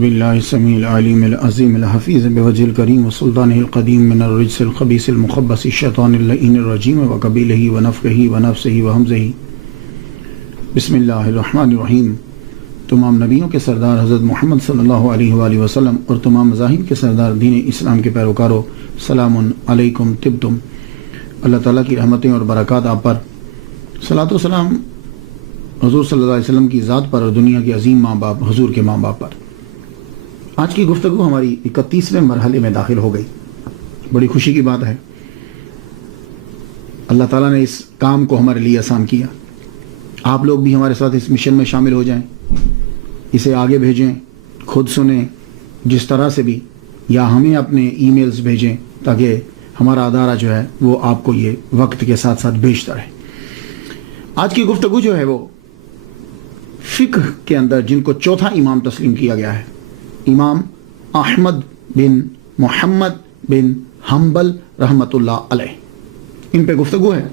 باللہ السمیع العلیم العظیم الحفیظ بوجہ الکریم وسلطانہ القدیم من الرجس الخبیث المخبث الشیطان اللعین الرجیم وقبیلہ ونفخہ ونفسہ وہمزہ۔ بسم اللہ الرحمن الرحیم۔ تمام نبیوں کے سردار حضرت محمد صلی اللہ علیہ وآلہ وسلم اور تمام مذاہب کے سردار دین اسلام کے پیروکاروں، سلام علیکم طبتم۔ اللہ تعالیٰ کی رحمتیں اور برکات آپ پر، صلاۃ و سلام حضور صلی اللہ علیہ وسلم کی ذات پر اور دنیا کے عظیم ماں باپ حضور کے ماں باپ پر۔ آج کی گفتگو ہماری 31ویں مرحلے میں داخل ہو گئی۔ بڑی خوشی کی بات ہے، اللہ تعالیٰ نے اس کام کو ہمارے لیے آسان کیا۔ آپ لوگ بھی ہمارے ساتھ اس مشن میں شامل ہو جائیں، اسے آگے بھیجیں، خود سنیں جس طرح سے بھی، یا ہمیں اپنے ای میلز بھیجیں تاکہ ہمارا ادارہ جو ہے وہ آپ کو یہ وقت کے ساتھ ساتھ بھیجتا رہے۔ آج کی گفتگو جو ہے وہ فقہ کے اندر جن کو چوتھا امام تسلیم کیا گیا ہے، امام احمد بن محمد بن حنبل رحمۃ اللہ علیہ، ان پہ گفتگو ہے۔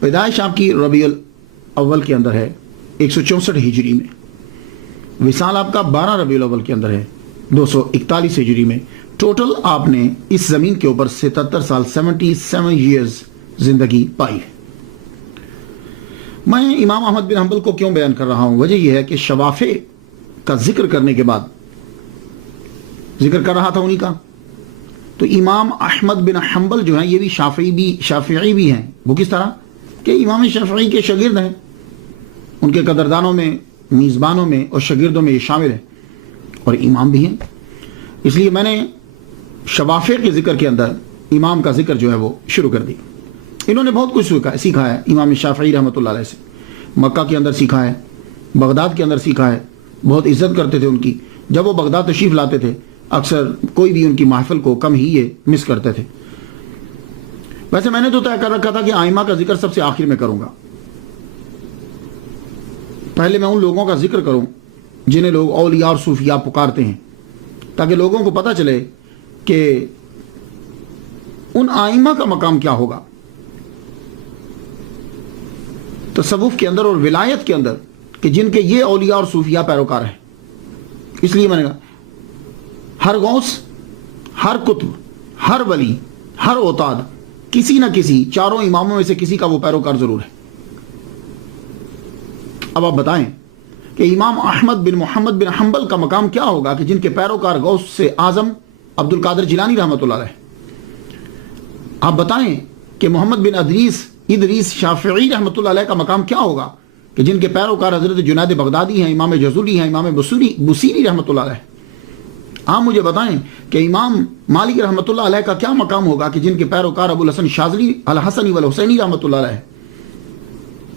پیدائش آپ کی ربیع الاول کے اندر ہے 164 ہجری میں، وصال آپ کا 12 ربیع الاول کے اندر ہے 241 ہجری میں۔ ٹوٹل آپ نے اس زمین کے اوپر 77 سال 77 ایئرز زندگی پائی ہے۔ میں امام احمد بن حنبل کو کیوں بیان کر رہا ہوں؟ وجہ یہ ہے کہ شوافع کا ذکر کرنے کے بعد ذکر کر رہا تھا انہی کا، تو امام احمد بن حنبل جو ہیں یہ بھی شافعی بھی ہیں۔ وہ کس طرح کہ امام شافعی کے شاگرد ہیں، ان کے قدردانوں میں، میزبانوں میں اور شاگردوں میں یہ شامل ہیں، اور امام بھی ہیں۔ اس لیے میں نے شوافع کے ذکر کے اندر امام کا ذکر جو ہے وہ شروع کر دی۔ انہوں نے بہت کچھ سیکھا ہے امام شافعی رحمۃ اللہ علیہ سے۔ مکہ کے اندر سیکھا ہے، بغداد کے اندر سیکھا ہے، بہت عزت کرتے تھے ان کی۔ جب وہ بغداد تشریف لاتے تھے اکثر کوئی بھی ان کی محفل کو کم ہی یہ مس کرتے تھے۔ ویسے میں نے تو طے کر رکھا تھا کہ آئمہ کا ذکر سب سے آخر میں کروں گا، پہلے میں ان لوگوں کا ذکر کروں جنہیں لوگ اولیاء اور صوفیاء پکارتے ہیں، تاکہ لوگوں کو پتہ چلے کہ ان آئمہ کا مقام کیا ہوگا تصوف کے اندر اور ولایت کے اندر، کہ جن کے یہ اولیاء اور صوفیاء پیروکار ہیں۔ اس لیے میں نے کہا ہر غوث، ہر قطب، ہر ولی، ہر اوتاد کسی نہ کسی چاروں اماموں میں سے کسی کا وہ پیروکار ضرور ہے۔ اب آپ بتائیں کہ امام احمد بن محمد بن حنبل کا مقام کیا ہوگا کہ جن کے پیروکار غوث سے اعظم عبد القادر جیلانی رحمۃ اللہ علیہ۔ آپ بتائیں کہ محمد بن ادریس شافعی رحمۃ اللہ علیہ کا مقام کیا ہوگا کہ جن کے پیروکار حضرت جنید بغدادی ہیں، امام جزولی ہیں، امام بصیری رحمۃ اللہ علیہ۔ آپ مجھے بتائیں کہ امام مالک رحمۃ اللہ علیہ کا کیا مقام ہوگا کہ جن کے پیروکار ابو الحسن شاذلی الحسنی والحسینی رحمۃ اللہ علیہ۔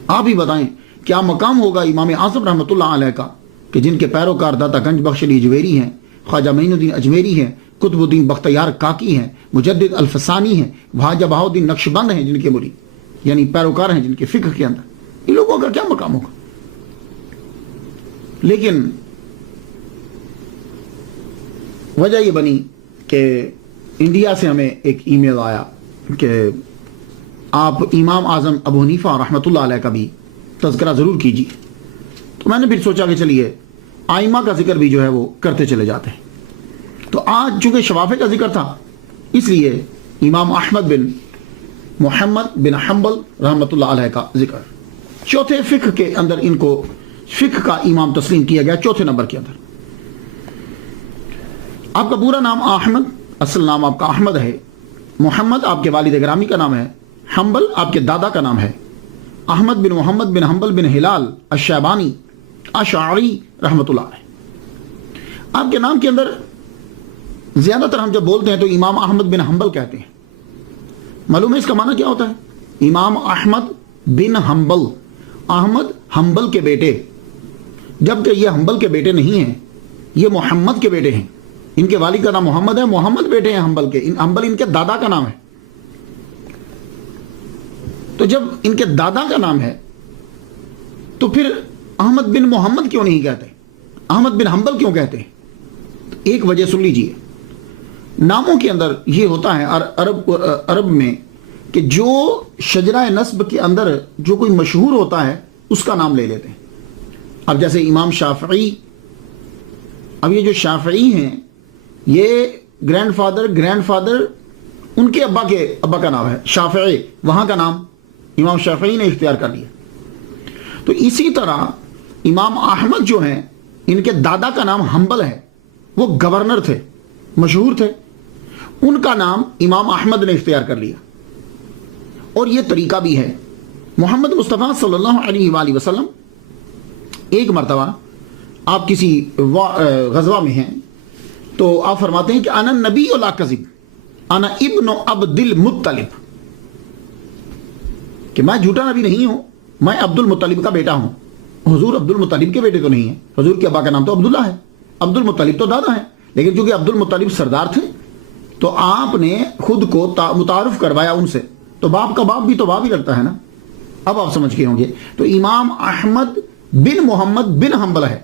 آپ ہی بتائیں کیا مقام ہوگا امام اعظم رحمۃ اللہ علیہ کا کہ جن کے پیروکار داتا گنج بخش علی اجمیری ہیں، خواجہ معین الدین اجمیری ہیں، قطب الدین بختیار کاکی ہیں، مجدد الفسانی ہیں، خواجہ بہاؤالدین نقشبند ہیں، جن کے مرید یعنی پیروکار ہیں جن کے فقہ کے اندر۔ ان لوگوں کا کیا مقام ہوگا؟ لیکن وجہ یہ بنی کہ انڈیا سے ہمیں ایک ای میل آیا کہ آپ امام اعظم ابو حنیفہ رحمۃ اللہ علیہ کا بھی تذکرہ ضرور کیجیے۔ تو میں نے پھر سوچا کہ چلیے آئمہ کا ذکر بھی جو ہے وہ کرتے چلے جاتے ہیں۔ تو آج چونکہ شوافع کا ذکر تھا، اس لیے امام احمد بن محمد بن حنبل رحمۃ اللہ علیہ کا ذکر چوتھے فقہ کے اندر، ان کو فقہ کا امام تسلیم کیا گیا چوتھے نمبر کے اندر۔ آپ کا پورا نام احمد، اصل نام آپ کا احمد ہے، محمد آپ کے والد گرامی کا نام ہے، حنبل آپ کے دادا کا نام ہے، احمد بن محمد بن حنبل بن ہلال الشیبانی اشعری رحمۃ اللہ علیہ۔ آپ کے نام کے اندر زیادہ تر ہم جب بولتے ہیں تو امام احمد بن حنبل کہتے ہیں۔ معلوم ہے اس کا معنی کیا ہوتا ہے؟ امام احمد بن حنبل، احمد حنبل کے بیٹے، جبکہ یہ حنبل کے بیٹے نہیں ہیں، یہ محمد کے بیٹے ہیں۔ ان کے والد کا نام محمد ہے، محمد بیٹے ہیں حنبل کے، حنبل ان کے دادا کا نام ہے۔ تو جب ان کے دادا کا نام ہے تو پھر احمد بن محمد کیوں نہیں کہتے، احمد بن حنبل کیوں کہتے ہیں؟ ایک وجہ سن لیجئے، ناموں کے اندر یہ ہوتا ہے عرب میں کہ جو شجرہ نسب کے اندر جو کوئی مشہور ہوتا ہے اس کا نام لے لیتے ہیں۔ اب جیسے امام شافعی اب یہ جو شافعی ہیں یہ گرینڈ فادر ان کے ابا کا نام ہے شافعی، وہاں کا نام امام شافعی نے اختیار کر لیا. تو اسی طرح امام احمد جو ہیں ان کے دادا کا نام حنبل ہے، وہ گورنر تھے، مشہور تھے، ان کا نام امام احمد نے اختیار کر لیا. اور یہ طریقہ بھی ہے. محمد مصطفیٰ صلی اللہ علیہ وآلہ وسلم ایک مرتبہ آپ کسی غزوہ میں ہیں تو آپ فرماتے ہیں کہ انا نبی لا کذب، انا ابن عبد المطلب، کہ میں جھوٹا نبی نہیں ہوں، میں عبد المطلب کا بیٹا ہوں. حضور عبد المطلب کے بیٹے تو نہیں ہیں، حضور کے ابا کا نام تو عبداللہ ہے، عبد المطلب تو دادا ہے، لیکن چونکہ عبد المطلب سردار تھے تو آپ نے خود کو متعارف کروایا ان سے. تو باپ کا باپ بھی تو باپ ہی لگتا ہے نا. اب آپ سمجھ کے ہوں گے. تو امام احمد بن محمد بن حنبل ہے،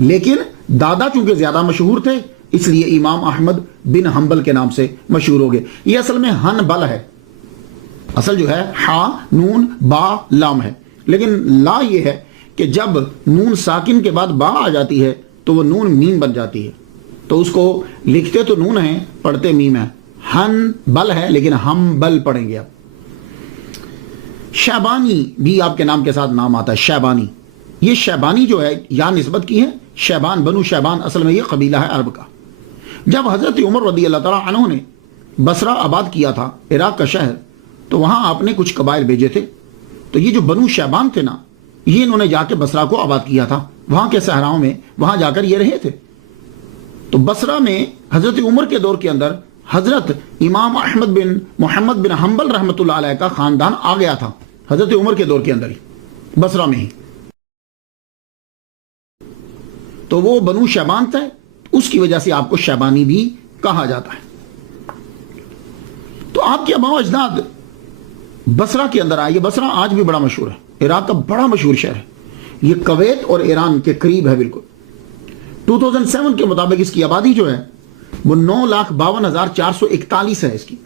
لیکن دادا چونکہ زیادہ مشہور تھے اس لیے امام احمد بن حنبل کے نام سے مشہور ہو گئے. یہ اصل میں حنبل ہے، اصل جو ہے ہا نون با لام ہے، لیکن لا یہ ہے کہ جب نون ساکن کے بعد با آ جاتی ہے تو وہ نون میم بن جاتی ہے. تو اس کو لکھتے تو نون ہیں، پڑھتے میم ہے. ہن بل ہے لیکن ہم بل پڑھیں گے. اب شیبانی بھی آپ کے نام کے ساتھ نام آتا ہے، شیبانی. یہ شیبانی جو ہے یا نسبت کی ہے شیبان، بنو شیبان اصل میں یہ قبیلہ ہے عرب کا. جب حضرت عمر رضی اللہ تعالیٰ عنہ نے بصرہ آباد کیا تھا، عراق کا شہر، تو وہاں آپ نے کچھ قبائل بھیجے تھے. تو یہ جو بنو شیبان تھے نا، یہ انہوں نے جا کے بصرہ کو آباد کیا تھا، وہاں کے صحراؤں میں، وہاں جا کر یہ رہے تھے. تو بصرہ میں حضرت عمر کے دور کے اندر حضرت امام احمد بن محمد بن حنبل رحمۃ اللہ علیہ کا خاندان آ گیا تھا حضرت عمر کے دور کے اندر ہی، بصرہ میں ہی. تو وہ بنو شیبان تھے، اس کی وجہ سے آپ کو شیبانی بھی کہا جاتا ہے. تو آپ کے آباء و اجداد بصرہ کے اندر آئے. یہ بصرہ آج بھی بڑا مشہور ہے، عراق کا بڑا مشہور شہر ہے. یہ کویت اور ایران کے قریب ہے بالکل. 2007 کے مطابق اس کی آبادی جو ہے وہ 9,52,441 ہے اس کی.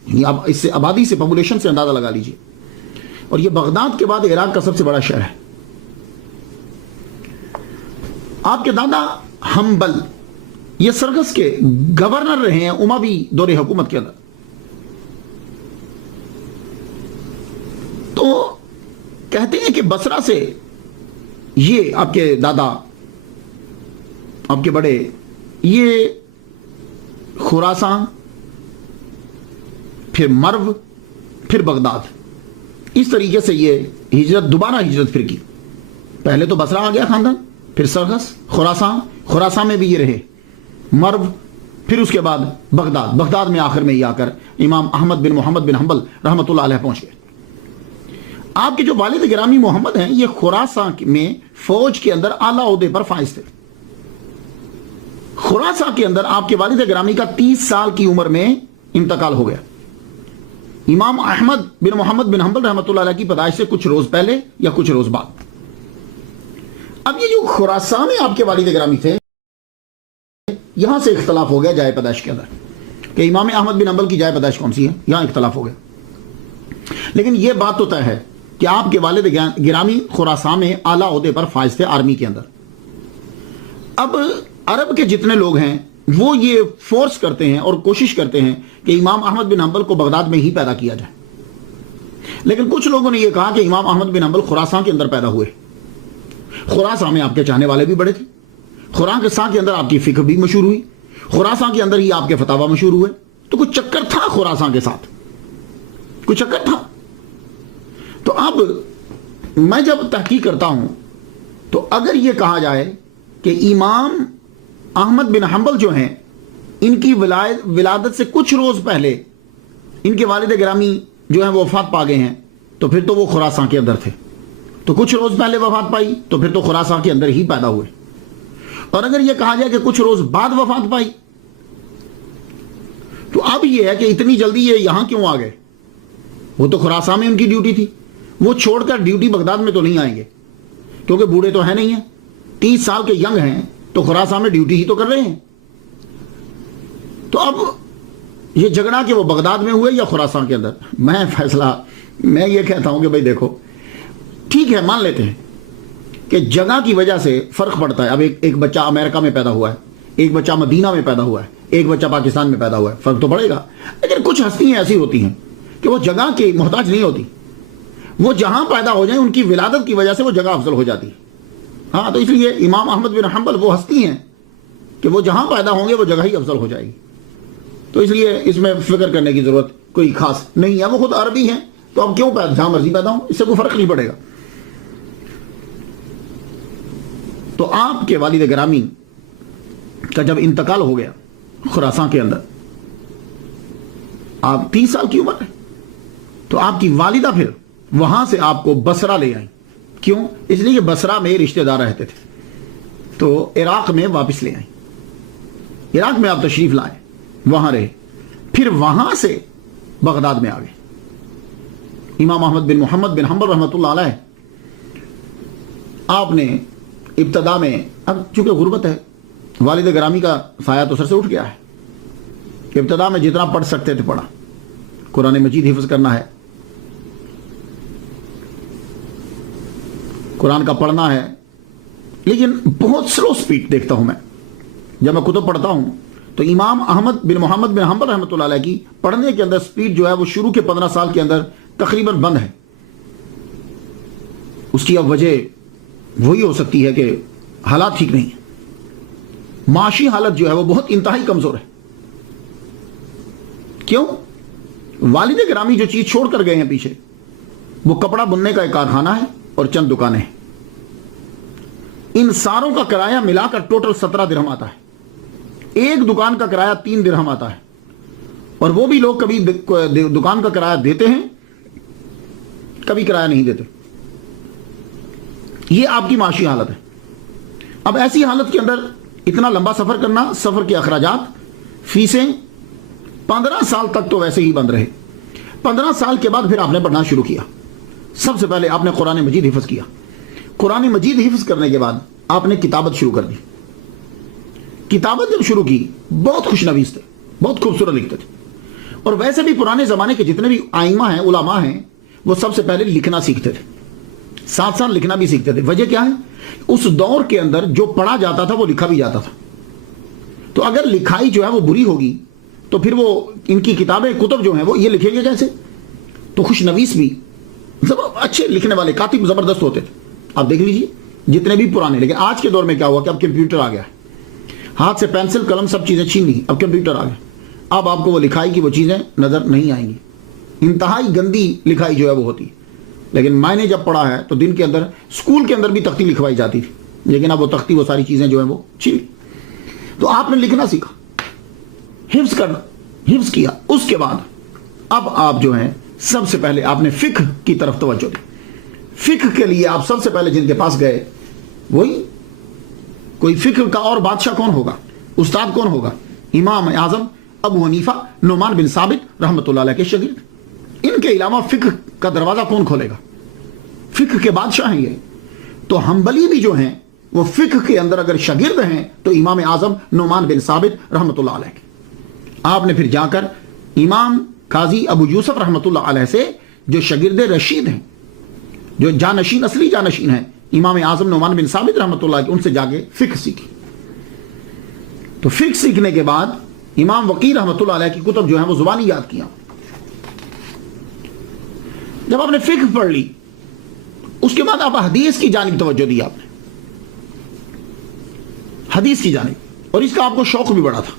اس سے آبادی سے، پاپولیشن سے اندازہ لگا لیجئے. اور یہ بغداد کے بعد عراق کا سب سے بڑا شہر ہے. آپ کے دادا حنبل یہ سرگس کے گورنر رہے ہیں اموی دور حکومت کے اندر. تو کہتے ہیں کہ بصرہ سے یہ آپ کے دادا، آپ کے بڑے، یہ خراسان، پھر مرو، پھر بغداد، اس طریقے سے یہ دوبارہ ہجرت پھر کی. پہلے تو بصرہ آ گیا خاندان، پھر سرغس، خراسان میں بھی یہ رہے، مرو، پھر اس کے بعد بغداد میں آخر میں یہ آ کر امام احمد بن محمد بن حنبل رحمۃ اللہ علیہ پہنچ گئے. آپ کے جو والد گرامی محمد ہیں یہ خراسان میں فوج کے اندر اعلیٰ عہدے پر فائز تھے. خراسان کے اندر آپ کے والد گرامی کا 30 سال کی عمر میں انتقال ہو گیا. امام احمد بن محمد بن حنبل رحمۃ اللہ علیہ کی پیدائش سے کچھ روز پہلے یا کچھ روز بعد. اب یہ جو خراسان میں آپ کے والد گرامی تھے، یہاں سے اختلاف ہو گیا جائے پیدائش کے اندر کہ امام احمد بن حنبل کی جائے پیدائش کون سی ہے، یہاں اختلاف ہو گیا. لیکن یہ بات تو طے ہے کہ آپ کے والد گرامی خراسان میں اعلیٰ عہدے پر فائز تھے آرمی کے اندر. اب عرب کے جتنے لوگ ہیں وہ یہ فورس کرتے ہیں اور کوشش کرتے ہیں کہ امام احمد بن حنبل کو بغداد میں ہی پیدا کیا جائے. لیکن کچھ لوگوں نے یہ کہا کہ امام احمد بن حنبل خراسان کے اندر پیدا ہوئے. خراسان میں آپ کے چاہنے والے بھی بڑے تھے، خراسان کے اندر آپ کی فکر بھی مشہور ہوئی، خراسان کے اندر ہی آپ کے فتاوا مشہور ہوئے. تو کچھ چکر تھا خراسان کے ساتھ، کچھ چکر تھا. تو اب میں جب تحقیق کرتا ہوں تو اگر یہ کہا جائے کہ امام احمد بن حنبل جو ہیں ان کی ولادت سے کچھ روز پہلے ان کے والد گرامی جو ہیں وہ وفات پا گئے ہیں، تو پھر تو وہ خراسان کے اندر تھے. تو کچھ روز پہلے وفات پائی تو پھر تو خراسان کے اندر ہی پیدا ہوئے. اور اگر یہ کہا جائے کہ کچھ روز بعد وفات پائی تو اب یہ ہے کہ اتنی جلدی یہ یہاں کیوں آ گئے؟ وہ تو خراسان میں ان کی ڈیوٹی تھی، وہ چھوڑ کر ڈیوٹی بغداد میں تو نہیں آئیں گے کیونکہ بوڑھے تو ہیں نہیں ہیں، 30 سال کے ینگ ہیں، تو خراسان میں ڈیوٹی ہی تو کر رہے ہیں. تو اب یہ جھگڑا کہ وہ بغداد میں ہوئے یا خراسان کے اندر، میں یہ کہتا ہوں کہ بھائی دیکھو ٹھیک ہے، مان لیتے ہیں کہ جگہ کی وجہ سے فرق پڑتا ہے. اب ایک بچہ امریکہ میں پیدا ہوا ہے، ایک بچہ مدینہ میں پیدا ہوا ہے، ایک بچہ پاکستان میں پیدا ہوا ہے، فرق تو پڑے گا. لیکن کچھ ہستیاں ایسی ہوتی ہیں کہ وہ جگہ کی محتاج نہیں ہوتی، وہ جہاں پیدا ہو جائیں ان کی ولادت کی وجہ سے وہ جگہ افضل ہو جاتی ہے. ہاں، تو اس لیے امام احمد بن حنبل وہ ہستی ہیں کہ وہ جہاں پیدا ہوں گے وہ جگہ ہی افضل ہو جائے گی. تو اس لیے اس میں فکر کرنے کی ضرورت کوئی خاص نہیں ہے. وہ خود عربی ہیں تو اب کیوں جہاں مرضی پیدا ہوں، اس سے کوئی فرق نہیں پڑے گا. تو آپ کے والد گرامی کا جب انتقال ہو گیا خراسان کے اندر، آپ 30 سال کی عمر ہے، تو آپ کی والدہ پھر وہاں سے آپ کو بصرہ لے آئیں. کیوں؟ اس لیے کہ بصرہ میں رشتہ دار رہتے تھے، تو عراق میں واپس لے آئیں. عراق میں آپ تشریف لائیں، وہاں رہے، پھر وہاں سے بغداد میں آ گئے. امام احمد بن محمد بن حنبل رحمۃ اللہ علیہ، آپ نے ابتدا میں، اب چونکہ غربت ہے، والد گرامی کا سایہ تو سر سے اٹھ گیا ہے، ابتدا میں جتنا پڑھ سکتے تھے پڑھا، قرآن مجید حفظ کرنا ہے، قرآن کا پڑھنا ہے. لیکن بہت سلو سپیڈ دیکھتا ہوں میں جب میں کتب پڑھتا ہوں. تو امام احمد بن محمد بن حنبل رحمۃ اللہ علیہ کی پڑھنے کے اندر سپیڈ جو ہے وہ شروع کے 15 سال کے اندر تقریباً بند ہے. اس کی اب وجہ وہی ہو سکتی ہے کہ حالات ٹھیک نہیں ہیں، معاشی حالت جو ہے وہ بہت انتہائی کمزور ہے. کیوں؟ والد گرامی جو چیز چھوڑ کر گئے ہیں پیچھے، وہ کپڑا بننے کا ایک کارخانہ ہے اور چند دکانیں ہیں. ان ساروں کا کرایہ ملا کر ٹوٹل 17 درہم آتا ہے. ایک دکان کا کرایہ 3 درہم آتا ہے، اور وہ بھی لوگ کبھی دکان کا کرایہ دیتے ہیں، کبھی کرایہ نہیں دیتے. یہ آپ کی معاشی حالت ہے. اب ایسی حالت کے اندر اتنا لمبا سفر کرنا، سفر کے اخراجات، فیسیں، 15 سال تک تو ویسے ہی بند رہے. 15 سال کے بعد پھر آپ نے پڑھنا شروع کیا. سب سے پہلے آپ نے قرآن مجید حفظ کیا. قرآن مجید حفظ کرنے کے بعد آپ نے کتابت شروع کر دی. کتابت جب شروع کی، بہت خوش نویس تھے، بہت خوبصورت لکھتے تھے. اور ویسے بھی پرانے زمانے کے جتنے بھی آئمہ ہیں، علماء ہیں، وہ سب سے پہلے لکھنا سیکھتے تھے، ساتھ ساتھ لکھنا بھی سیکھتے تھے. وجہ کیا ہے؟ اس دور کے اندر جو پڑھا جاتا تھا وہ لکھا بھی جاتا تھا. تو اگر لکھائی جو ہے وہ بری ہوگی تو پھر وہ ان کی کتابیں، کتب جو ہیں وہ یہ لکھیں گے کیسے؟ تو خوش نویس بھی اچھے لکھنے والے کاتب زبردست ہوتے تھے. آپ دیکھ لیجئے جتنے بھی پرانے. لیکن آج کے دور میں کیا ہوا کہ اب کمپیوٹر آ گیا ہے، ہاتھ سے پینسل قلم سب چیزیں چھین لی، اب کمپیوٹر آ گیا. اب آپ کو وہ لکھائی کی وہ چیزیں نظر نہیں آئیں گی. انتہائی گندی لکھائی جو ہے وہ ہوتی ہے. لیکن میں نے جب پڑھا ہے تو دن کے اندر اسکول کے اندر بھی تختی لکھوائی جاتی تھی، لیکن اب وہ تختی، وہ ساری چیزیں جو ہیں وہ چھین. تو آپ نے لکھنا سیکھا، حفظ کرنا، حفظ کیا. اس کے بعد اب آپ جو ہیں سب سے پہلے آپ نے فقہ کی طرف توجہ دی. فقہ کے لیے آپ سب سے پہلے جن کے پاس گئے، وہی کوئی فقہ کا اور بادشاہ کون ہوگا، استاد کون ہوگا؟ امام اعظم ابو حنیفہ نعمان بن ثابت رحمۃ اللہ علیہ کے شاگرد. ان کے علاوہ فقہ کا دروازہ کون کھولے گا؟ فقہ کے بادشاہ ہیں یہ. تو حنبلی بھی جو ہیں وہ فقہ کے اندر اگر شاگرد ہیں تو امام اعظم نعمان بن ثابت رحمۃ اللہ علیہ کے. آپ نے پھر جا کر امام قاضی ابو یوسف رحمۃ اللہ علیہ سے، جو شاگرد رشید ہیں، جو جانشین، اصلی جانشین ہیں امام اعظم نعمان بن ثابت رحمۃ اللہ کے، ان سے جا کے فقہ سیکھی. تو فقہ سیکھنے کے بعد امام وقی رحمۃ اللہ علیہ کی کتب جو ہیں وہ زبانی یاد کیا. جب آپ نے فقہ پڑھ لی، اس کے بعد آپ حدیث کی جانب توجہ دی. آپ نے حدیث کی جانب، اور اس کا آپ کو شوق بھی بڑا تھا.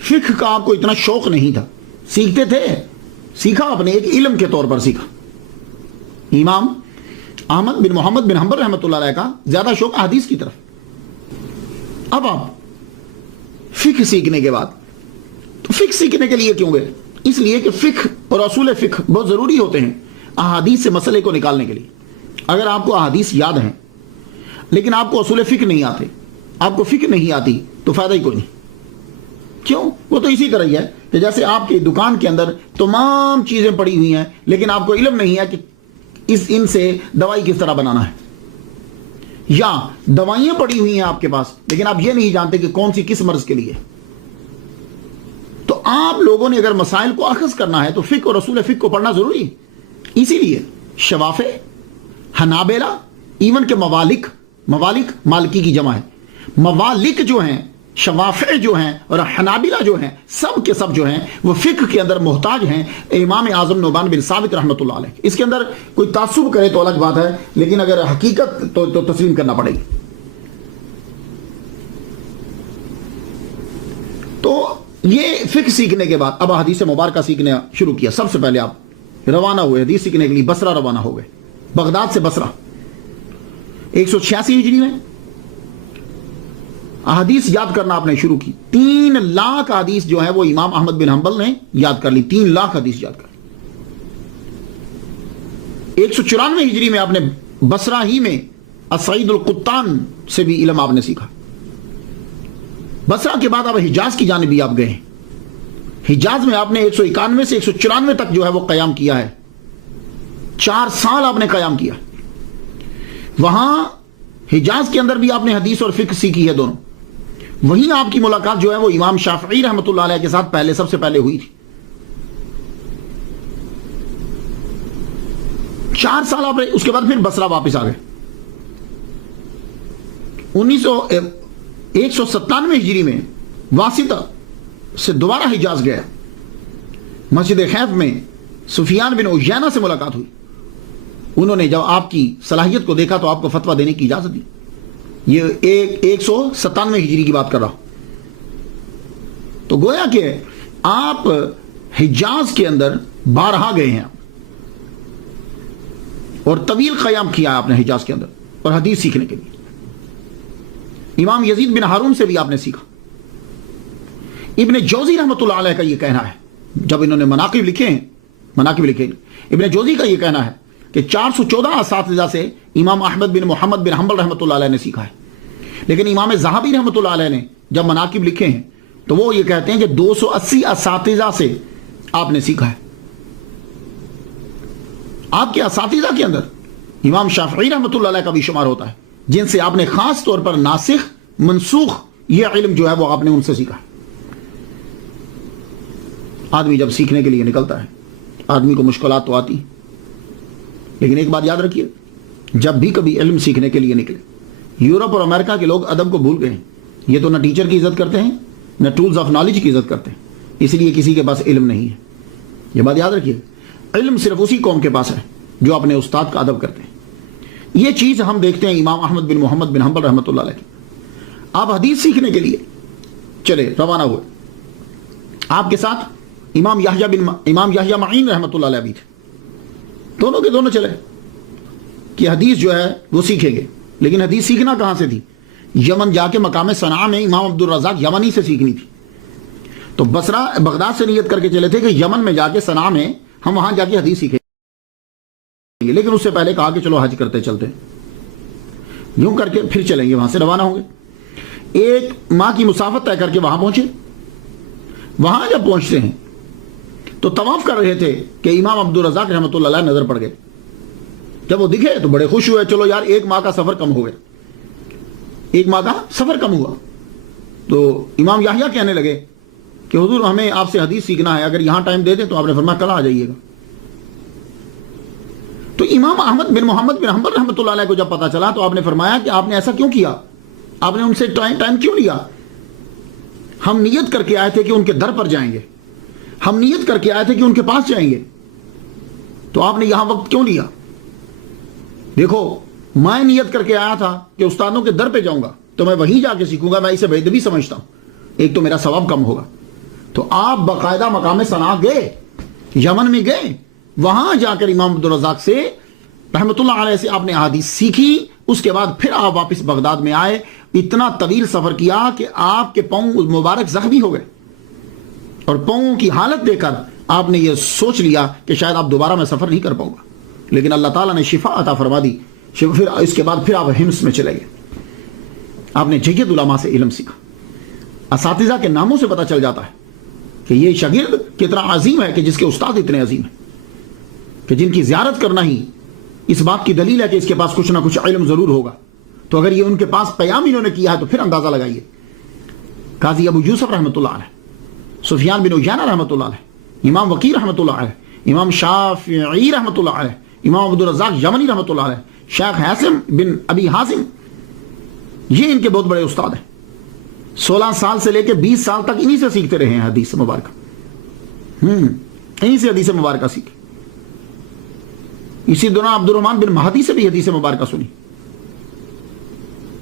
فقہ کا آپ کو اتنا شوق نہیں تھا، سیکھتے تھے، سیکھا اپنے ایک علم کے طور پر سیکھا. امام احمد بن محمد بن حنبل رحمۃ اللہ علیہ کا زیادہ شوق حدیث کی طرف. اب آپ فقہ سیکھنے کے بعد، تو فقہ سیکھنے کے لیے کیوں گئے؟ اس لیے کہ فقہ اور اصول فقہ بہت ضروری ہوتے ہیں احادیث سے مسئلے کو نکالنے کے لیے. اگر آپ کو احادیث یاد ہیں لیکن آپ کو اصول فقہ نہیں آتے، آپ کو فقہ نہیں آتی، تو فائدہ ہی کوئی نہیں. کیوں؟ وہ تو اسی طرح ہی ہے کہ جیسے آپ کی دکان کے اندر تمام چیزیں پڑی ہوئی ہیں لیکن آپ کو علم نہیں ہے کہ ان سے دوائی کس طرح بنانا ہے، یا دوائیاں پڑی ہوئی ہیں آپ کے پاس لیکن آپ یہ نہیں جانتے کہ کون سی کس مرض کے لیے. تو آپ لوگوں نے اگر مسائل کو اخذ کرنا ہے تو فقہ اور اصول فقہ کو پڑھنا ضروری ہے. اسی لیے شوافع، حنابلہ، ایون کہ موالک، مالکی کی جمع ہے، موالک جو ہیں شوافع جو ہیں اور حنابلہ جو ہیں سب کے سب جو ہیں وہ فقہ کے اندر محتاج ہیں امام اعظم نعمان بن ثابت رحمۃ اللہ علیہ. اس کے اندر کوئی تعصب کرے تو الگ بات ہے، لیکن اگر حقیقت تو تسلیم کرنا پڑے گی. تو یہ فقہ سیکھنے کے بعد اب حدیث مبارکہ سیکھنا شروع کیا. سب سے پہلے آپ روانہ ہوئے حدیث سیکھنے کے لیے بصرہ روانہ ہو گئے، بغداد سے بصرہ 186 ہجری میں. احادیث یاد کرنا آپ نے شروع کی. 3 لاکھ حدیث جو ہے وہ امام احمد بن حنبل نے یاد کر لی. 3 لاکھ حدیث یاد کر لی. 194 ہجری میں آپ نے بصرہ ہی میں السعید القطان سے بھی علم آپ نے سیکھا. بصرہ کے بعد اب حجاز کی جانب بھی آپ گئے ہیں. حجاز میں آپ نے 191 سے 194 تک جو ہے وہ قیام کیا ہے. 4 سال آپ نے قیام کیا. وہاں حجاز کے اندر بھی آپ نے حدیث اور فقہ سیکھی ہے دونوں. وہیں آپ کی ملاقات جو ہے وہ امام شافعی رحمۃ اللہ علیہ کے ساتھ سب سے پہلے ہوئی تھی. 4 سال آپ اس کے بعد پھر بصرہ واپس آ گئے. 197 ہجری میں واسطہ سے دوبارہ حجاز گیا. مسجد خیف میں سفیان بن عیینہ سے ملاقات ہوئی. انہوں نے جب آپ کی صلاحیت کو دیکھا تو آپ کو فتویٰ دینے کی اجازت دی. یہ 197 ہجری کی بات کر رہا ہوں. تو گویا کہ آپ حجاز کے اندر بارہا گئے ہیں اور طویل قیام کیا آپ نے حجاز کے اندر اور حدیث سیکھنے کے لیے. امام یزید بن ہارون سے بھی آپ نے سیکھا. ابن جوزی رحمۃ اللہ علیہ کا یہ کہنا ہے، جب انہوں نے مناقب لکھے ابن جوزی کا یہ کہنا ہے کہ 414 اساتذہ سے امام احمد بن محمد بن حنبل رحمۃ اللہ علیہ نے سیکھا ہے. لیکن امام ذہبی رحمۃ اللہ علیہ نے جب مناقب لکھے ہیں تو وہ یہ کہتے ہیں کہ 280 اساتذہ سے آپ نے سیکھا ہے. آپ کے اساتذہ کے اندر امام شافعی رحمۃ اللہ علیہ کا بھی شمار ہوتا ہے، جن سے آپ نے خاص طور پر ناسخ منسوخ یہ علم جو ہے وہ آپ نے ان سے سیکھا ہے. آدمی جب سیکھنے کے لیے نکلتا ہے آدمی کو مشکلات تو آتی، لیکن ایک بات یاد رکھیے، جب بھی کبھی علم سیکھنے کے لیے نکلے. یورپ اور امریکہ کے لوگ ادب کو بھول گئے ہیں. یہ تو نہ ٹیچر کی عزت کرتے ہیں نہ ٹولز آف نالج کی عزت کرتے ہیں، اس لیے کسی کے پاس علم نہیں ہے. یہ بات یاد رکھیے، علم صرف اسی قوم کے پاس ہے جو اپنے استاد کا ادب کرتے ہیں. یہ چیز ہم دیکھتے ہیں امام احمد بن محمد بن حنبل رحمۃ اللہ علیہ کی. آپ حدیث سیکھنے کے لیے چلے روانہ ہوئے. آپ کے ساتھ امام یحییٰ معین رحمۃ اللہ علیہ بھی تھے. دونوں کے دونوں چلے کہ حدیث جو ہے وہ سیکھیں گے. لیکن حدیث سیکھنا کہاں سے تھی؟ یمن جا کے مقام صنعاء میں امام عبد الرزاق یمنی سے سیکھنی تھی. تو بصرہ بغداد سے نیت کر کے چلے تھے کہ یمن میں جا کے صنعاء میں ہم وہاں جا کے حدیث سیکھیں گے. لیکن اس سے پہلے کہا کہ چلو حج کرتے چلتے، یوں کر کے پھر چلیں گے. وہاں سے روانہ ہوں گے. 1 ماہ کی مسافت طے کر کے وہاں پہنچے. وہاں جب پہنچتے ہیں تو طواف کر رہے تھے کہ امام عبد الرزاق رحمۃ اللہ علیہ نظر پڑ گئے. جب وہ دکھے تو بڑے خوش ہوئے، چلو یار 1 ماہ کا سفر کم ہو گیا. 1 ماہ کا سفر کم ہوا. تو امام یحییٰ کہنے لگے کہ حضور ہمیں آپ سے حدیث سیکھنا ہے، اگر یہاں ٹائم دے دیں. تو آپ نے فرمایا کل آ جائیے گا. تو امام احمد بن محمد بن حنبل رحمۃ اللہ علیہ کو جب پتا چلا تو آپ نے فرمایا کہ آپ نے ایسا کیوں کیا؟ آپ نے ان سے ٹائم کیوں لیا؟ ہم نیت کر کے آئے تھے کہ ان کے در پر جائیں گے، ہم نیت کر کے آئے تھے کہ ان کے پاس جائیں گے، تو آپ نے یہاں وقت کیوں لیا؟ دیکھو میں نیت کر کے آیا تھا کہ استادوں کے در پہ جاؤں گا تو میں وہیں جا کے سیکھوں گا. میں اسے بے ادبی سمجھتا ہوں، ایک تو میرا ثواب کم ہوگا. تو آپ باقاعدہ مقام صنعاء گئے، یمن میں گئے. وہاں جا کر امام عبد الرزاق سے رحمۃ اللہ علیہ سے آپ نے احادیث سیکھی. اس کے بعد پھر آپ واپس بغداد میں آئے. اتنا طویل سفر کیا کہ آپ کے پاؤں مبارک زخمی ہو گئے اور پاؤں کی حالت دیکھ کر آپ نے یہ سوچ لیا کہ شاید آپ دوبارہ میں سفر نہیں کر پاؤں گا. لیکن اللہ تعالیٰ نے شفا عطا فرما دی. پھر اس کے بعد پھر آپ ہمس میں چلے گئے. آپ نے جید علماء سے علم سیکھا. اساتذہ کے ناموں سے پتہ چل جاتا ہے کہ یہ شاگرد کتنا عظیم ہے کہ جس کے استاد اتنے عظیم ہیں کہ جن کی زیارت کرنا ہی اس بات کی دلیل ہے کہ اس کے پاس کچھ نہ کچھ علم ضرور ہوگا. تو اگر یہ ان کے پاس قیام انہوں نے کیا ہے تو پھر اندازہ لگائیے. قاضی ابو یوسف رحمۃ اللہ علیہ، سفیان بن عیینہ رحمۃ اللہ علیہ، امام وقیع رحمۃ اللہ علیہ، امام شافعی رحمۃ اللہ علیہ، امام عبد الرزاق یمنی رحمۃ اللہ علیہ، شیخ حاسم بن ابی حازم، یہ ان کے بہت بڑے استاد ہیں. 16 سال سے لے کے 20 سال تک انہی سے سیکھتے رہے ہیں حدیث مبارکہ، انہی سے حدیث مبارکہ سیکھے۔ اسی دوران عبد الرحمن بن مہدی سے بھی حدیث مبارکہ سنی،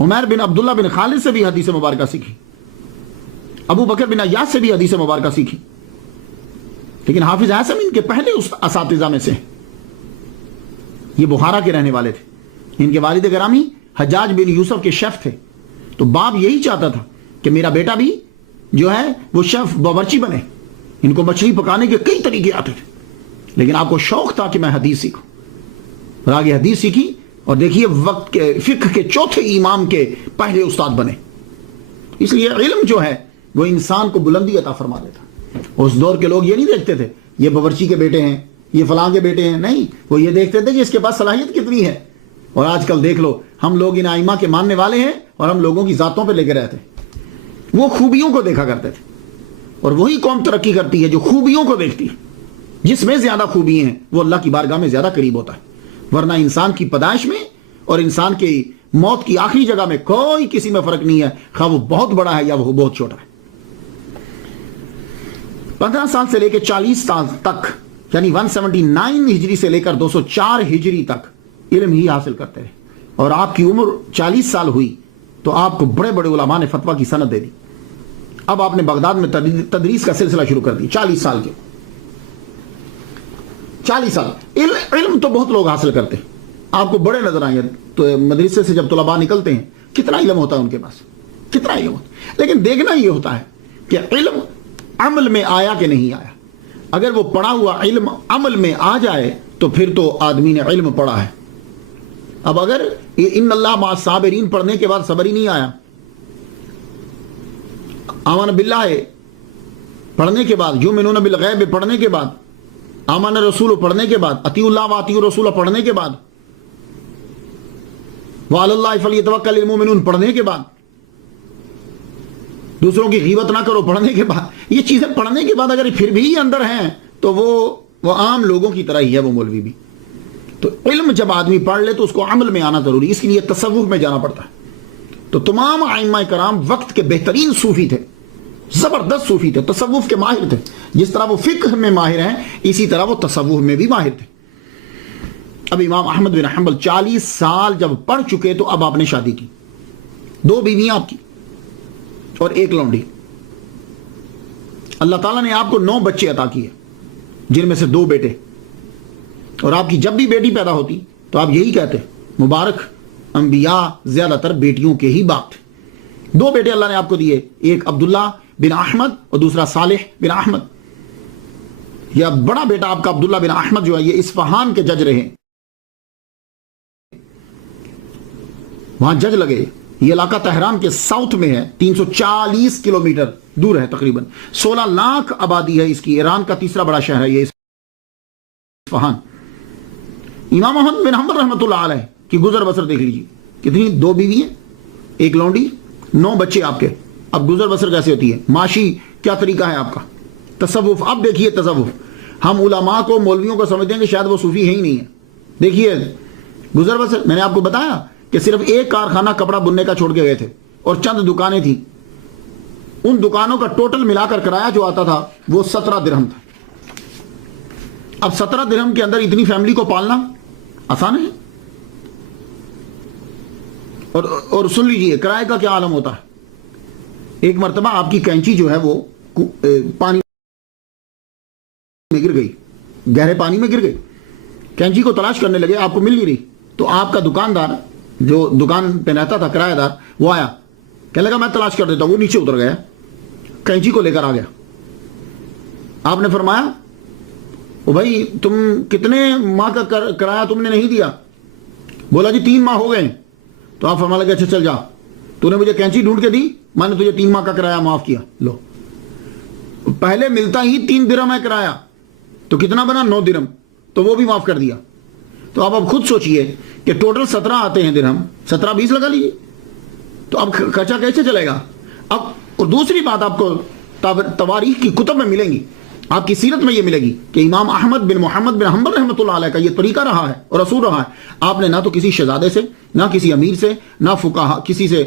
عمیر بن عبداللہ بن خالد سے بھی حدیث مبارکہ سیکھی، ابو بکر بن عیاض سے بھی حدیث مبارکہ سیکھی۔ لیکن حافظ عاصم ان کے پہلے اساتذہ میں سے، یہ بخارا کے رہنے والے تھے، ان کے والد گرامی حجاج بن یوسف کے شیف تھے، تو باپ یہی چاہتا تھا کہ میرا بیٹا بھی جو ہے وہ شیف باورچی بنے، ان کو مچھلی پکانے کے کئی طریقے آتے تھے، لیکن آپ کو شوق تھا کہ میں حدیث سیکھوں، اور آگے حدیث سیکھی، اور دیکھیے وقت کے فقہ کے چوتھے امام کے پہلے استاد بنے۔ اس لیے علم جو ہے وہ انسان کو بلندی عطا فرما دیتا۔ اس دور کے لوگ یہ نہیں دیکھتے تھے یہ باورچی کے بیٹے ہیں، یہ فلاں کے بیٹے ہیں، نہیں، وہ یہ دیکھتے تھے کہ اس کے پاس صلاحیت کتنی ہے۔ اور آج کل دیکھ لو، ہم لوگ ان ائمہ کے ماننے والے ہیں اور ہم لوگوں کی ذاتوں پہ لے کے رہتے ہیں۔ وہ خوبیوں کو دیکھا کرتے تھے، اور وہی قوم ترقی کرتی ہے جو خوبیوں کو دیکھتی ہے۔ جس میں زیادہ خوبی ہیں وہ اللہ کی بارگاہ میں زیادہ قریب ہوتا ہے، ورنہ انسان کی پیدائش میں اور انسان کی موت کی آخری جگہ میں کوئی کسی میں فرق نہیں ہے، خواہ وہ بہت بڑا ہے یا وہ بہت چھوٹا ہے۔ 15 سال سے لے کے 40 سال تک، یعنی 179 ہجری سے لے کر 204 ہجری تک علم ہی حاصل کرتے رہے، اور آپ کی عمر 40 سال ہوئی تو آپ کو بڑے بڑے علماء نے فتویٰ کی سند دے دی۔ اب آپ نے بغداد میں تدریس کا سلسلہ شروع کر دی، 40 سال کے 40 سال علم تو بہت لوگ حاصل کرتے ہیں، آپ کو بڑے نظر آئیں، تو مدرسے سے جب طلباء نکلتے ہیں کتنا علم ہوتا ہے ان کے پاس، کتنا علم ہوتا ہے، لیکن دیکھنا یہ ہوتا ہے کہ علم عمل میں آیا کہ نہیں آیا۔ اگر وہ پڑھا ہوا علم عمل میں آ جائے تو پھر تو آدمی نے علم پڑھا ہے۔ اب اگر ان اللہ مع الصابرین پڑھنے کے بعد صبر ہی نہیں آیا، آمن باللہ پڑھنے کے بعد، یؤمنون بالغیب پڑھنے کے بعد، آمن رسول پڑھنے کے بعد، اطیعوا اللہ واطیعوا الرسول پڑھنے کے بعد، وعلی اللہ فلیتوکل المؤمنون پڑھنے کے بعد، دوسروں کی غیبت نہ کرو پڑھنے کے بعد، یہ چیزیں پڑھنے کے بعد اگر پھر بھی اندر ہیں تو وہ عام لوگوں کی طرح ہی ہے، وہ مولوی بھی۔ تو علم جب آدمی پڑھ لے تو اس کو عمل میں آنا ضروری، اس لیے تصوف میں جانا پڑتا ہے۔ تو تمام ائمہ کرام وقت کے بہترین صوفی تھے، زبردست صوفی تھے، تصوف کے ماہر تھے۔ جس طرح وہ فقہ میں ماہر ہیں اسی طرح وہ تصوف میں بھی ماہر تھے۔ اب امام احمد بن حنبل 40 سال جب پڑھ چکے تو اب آپ نے شادی کی، 2 بیویاں آپ کی اور 1 لونڈی۔ اللہ تعالیٰ نے آپ کو 9 بچے عطا کیے، جن میں سے 2 بیٹے، اور آپ کی جب بھی بیٹی پیدا ہوتی تو آپ یہی کہتے مبارک، انبیاء زیادہ تر بیٹیوں کے ہی باپ تھے۔ 2 بیٹے اللہ نے آپ کو دیے، ایک عبداللہ بن احمد اور دوسرا صالح بن احمد۔ یہ بڑا بیٹا آپ کا عبداللہ بن احمد جو ہے یہ اصفہان کے جج رہے، وہاں جج لگے۔ یہ علاقہ تہران کے ساؤتھ میں ہے، 340 کلومیٹر دور ہے، تقریباً 16 لاکھ آبادی ہے اس کی، ایران کا تیسرا بڑا شہر ہے یہ اصفہان۔ امام احمد بن حنبل رحمۃ اللہ علیہ کی گزر بسر دیکھ لیجیے، کتنی 2 بیوی ہیں، 1 لونڈی، 9 بچے آپ کے۔ اب گزر بسر کیسے ہوتی ہے، معاشی کیا طریقہ ہے آپ کا، تصوف۔ اب دیکھیے تصوف، ہم علماء کو مولویوں کو سمجھتے ہیں کہ شاید وہ صوفی ہے ہی نہیں ہے۔ دیکھیے گزر بسر، میں نے آپ کو بتایا کہ صرف 1 کارخانہ کپڑا بننے کا چھوڑ کے گئے تھے اور چند دکانیں تھیں، ان دکانوں کا ٹوٹل ملا کر کرایہ جو آتا تھا وہ 17 درہم تھا۔ اب 17 درہم کے اندر اتنی فیملی کو پالنا آسان ہے؟ اور سن لیجئے کرایہ کا کیا عالم ہوتا ہے۔ ایک مرتبہ آپ کی کینچی جو ہے وہ پانی میں گر گئی، گہرے پانی میں گر گئی، کینچی کو تلاش کرنے لگے، آپ کو مل نہیں رہی، تو آپ کا دکاندار جو دکان پہ رہتا تھا کرایہ دار، وہ آیا، کہنے لگا میں تلاش کر دیتا ہوں۔ وہ نیچے اتر گیا، کینچی کو لے کر آ گیا۔ آپ نے فرمایا او بھائی تم کتنے ماہ کا کرایہ تم نے نہیں دیا؟ بولا جی 3 ماہ ہو گئے۔ تو آپ فرمانے لگے اچھا چل جا، تو نے مجھے کینچی ڈھونڈ کے دی، میں نے تجھے 3 ماہ کا کرایہ معاف کیا۔ لو، پہلے ملتا ہی 3 درہم ہے کرایہ، تو کتنا بنا 9 درہم، تو وہ بھی معاف کر دیا۔ تو آپ اب خود سوچئے کہ ٹوٹل 17 آتے ہیں درہم، 17 20 لگا لیجیے، تو اب خرچہ کیسے چلے گا؟ اب اور دوسری بات آپ کو تواریخ کی کتب میں ملیں گی، آپ کی سیرت میں یہ ملے گی کہ امام احمد بن محمد بن حنبل رحمۃ اللہ علیہ کا یہ طریقہ رہا ہے اور اصول رہا ہے. آپ نے نہ تو کسی شہزادے سے، نہ کسی امیر سے، نہ فقہا، کسی سے،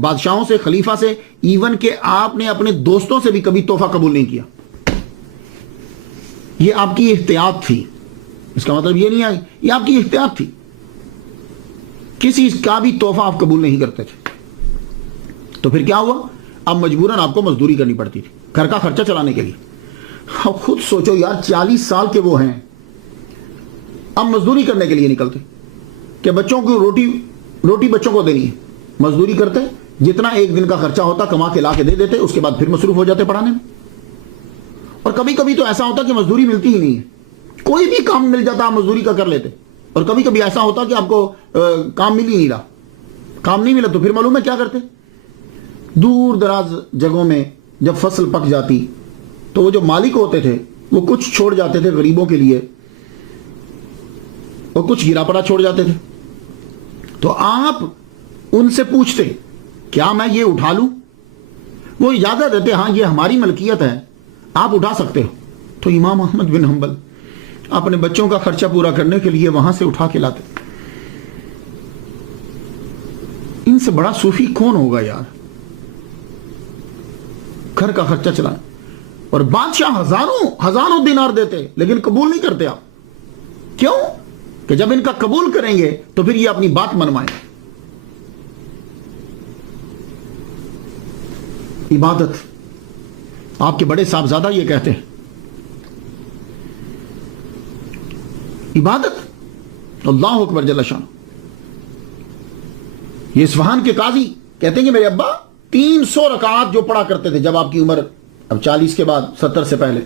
بادشاہوں سے، خلیفہ سے، ایون کہ آپ نے اپنے دوستوں سے بھی کبھی تحفہ قبول نہیں کیا. یہ آپ کی احتیاط تھی. اس کا مطلب یہ نہیں ہے، یہ آپ کی احتیاط تھی. کسی کا بھی تحفہ آپ قبول نہیں کرتے تھے. تو پھر کیا ہوا؟ اب مجبوراً آپ کو مزدوری کرنی پڑتی تھی گھر کا خرچہ چلانے کے لیے. اب خود سوچو یار، 40 سال کے وہ ہیں، اب مزدوری کرنے کے لیے نکلتے کہ بچوں کو روٹی بچوں کو دینی ہے. مزدوری کرتے، جتنا ایک دن کا خرچہ ہوتا کما کے لا کے دے دیتے، اس کے بعد پھر مصروف ہو جاتے پڑھانے میں. اور کبھی کبھی تو ایسا ہوتا کہ مزدوری ملتی ہی نہیں ہے، کوئی بھی کام مل جاتا آپ مزدوری کا کر لیتے. اور کبھی کبھی ایسا ہوتا کہ آپ کو کام مل ہی نہیں رہا، کام نہیں ملا تو پھر معلوم ہے کیا کرتے؟ دور دراز جگہوں میں جب فصل پک جاتی تو وہ جو مالک ہوتے تھے وہ کچھ چھوڑ جاتے تھے غریبوں کے لیے، اور کچھ گرا پڑا چھوڑ جاتے تھے. تو آپ ان سے پوچھتے کیا میں یہ اٹھا لوں؟ وہ اجازت دیتے، ہاں یہ ہماری ملکیت ہے، آپ اٹھا سکتے ہو. تو امام احمد بن حنبل اپنے بچوں کا خرچہ پورا کرنے کے لیے وہاں سے اٹھا کے لاتے. ان سے بڑا صوفی کون ہوگا یار؟ گھر کا خرچہ چلانا. اور بادشاہ ہزاروں دینار دیتے لیکن قبول نہیں کرتے آپ. کیوں؟ کہ جب ان کا قبول کریں گے تو پھر یہ اپنی بات منوائیں. عبادت، آپ کے بڑے صاحبزادہ یہ کہتے ہیں، عبادت اللہ اکبر جل شان. یہ اصفہان کے قاضی کہتے ہیں کہ میرے ابا 300 رکعات جو پڑھا کرتے تھے جب آپ کی عمر اب 40 کے بعد 70 سے پہلے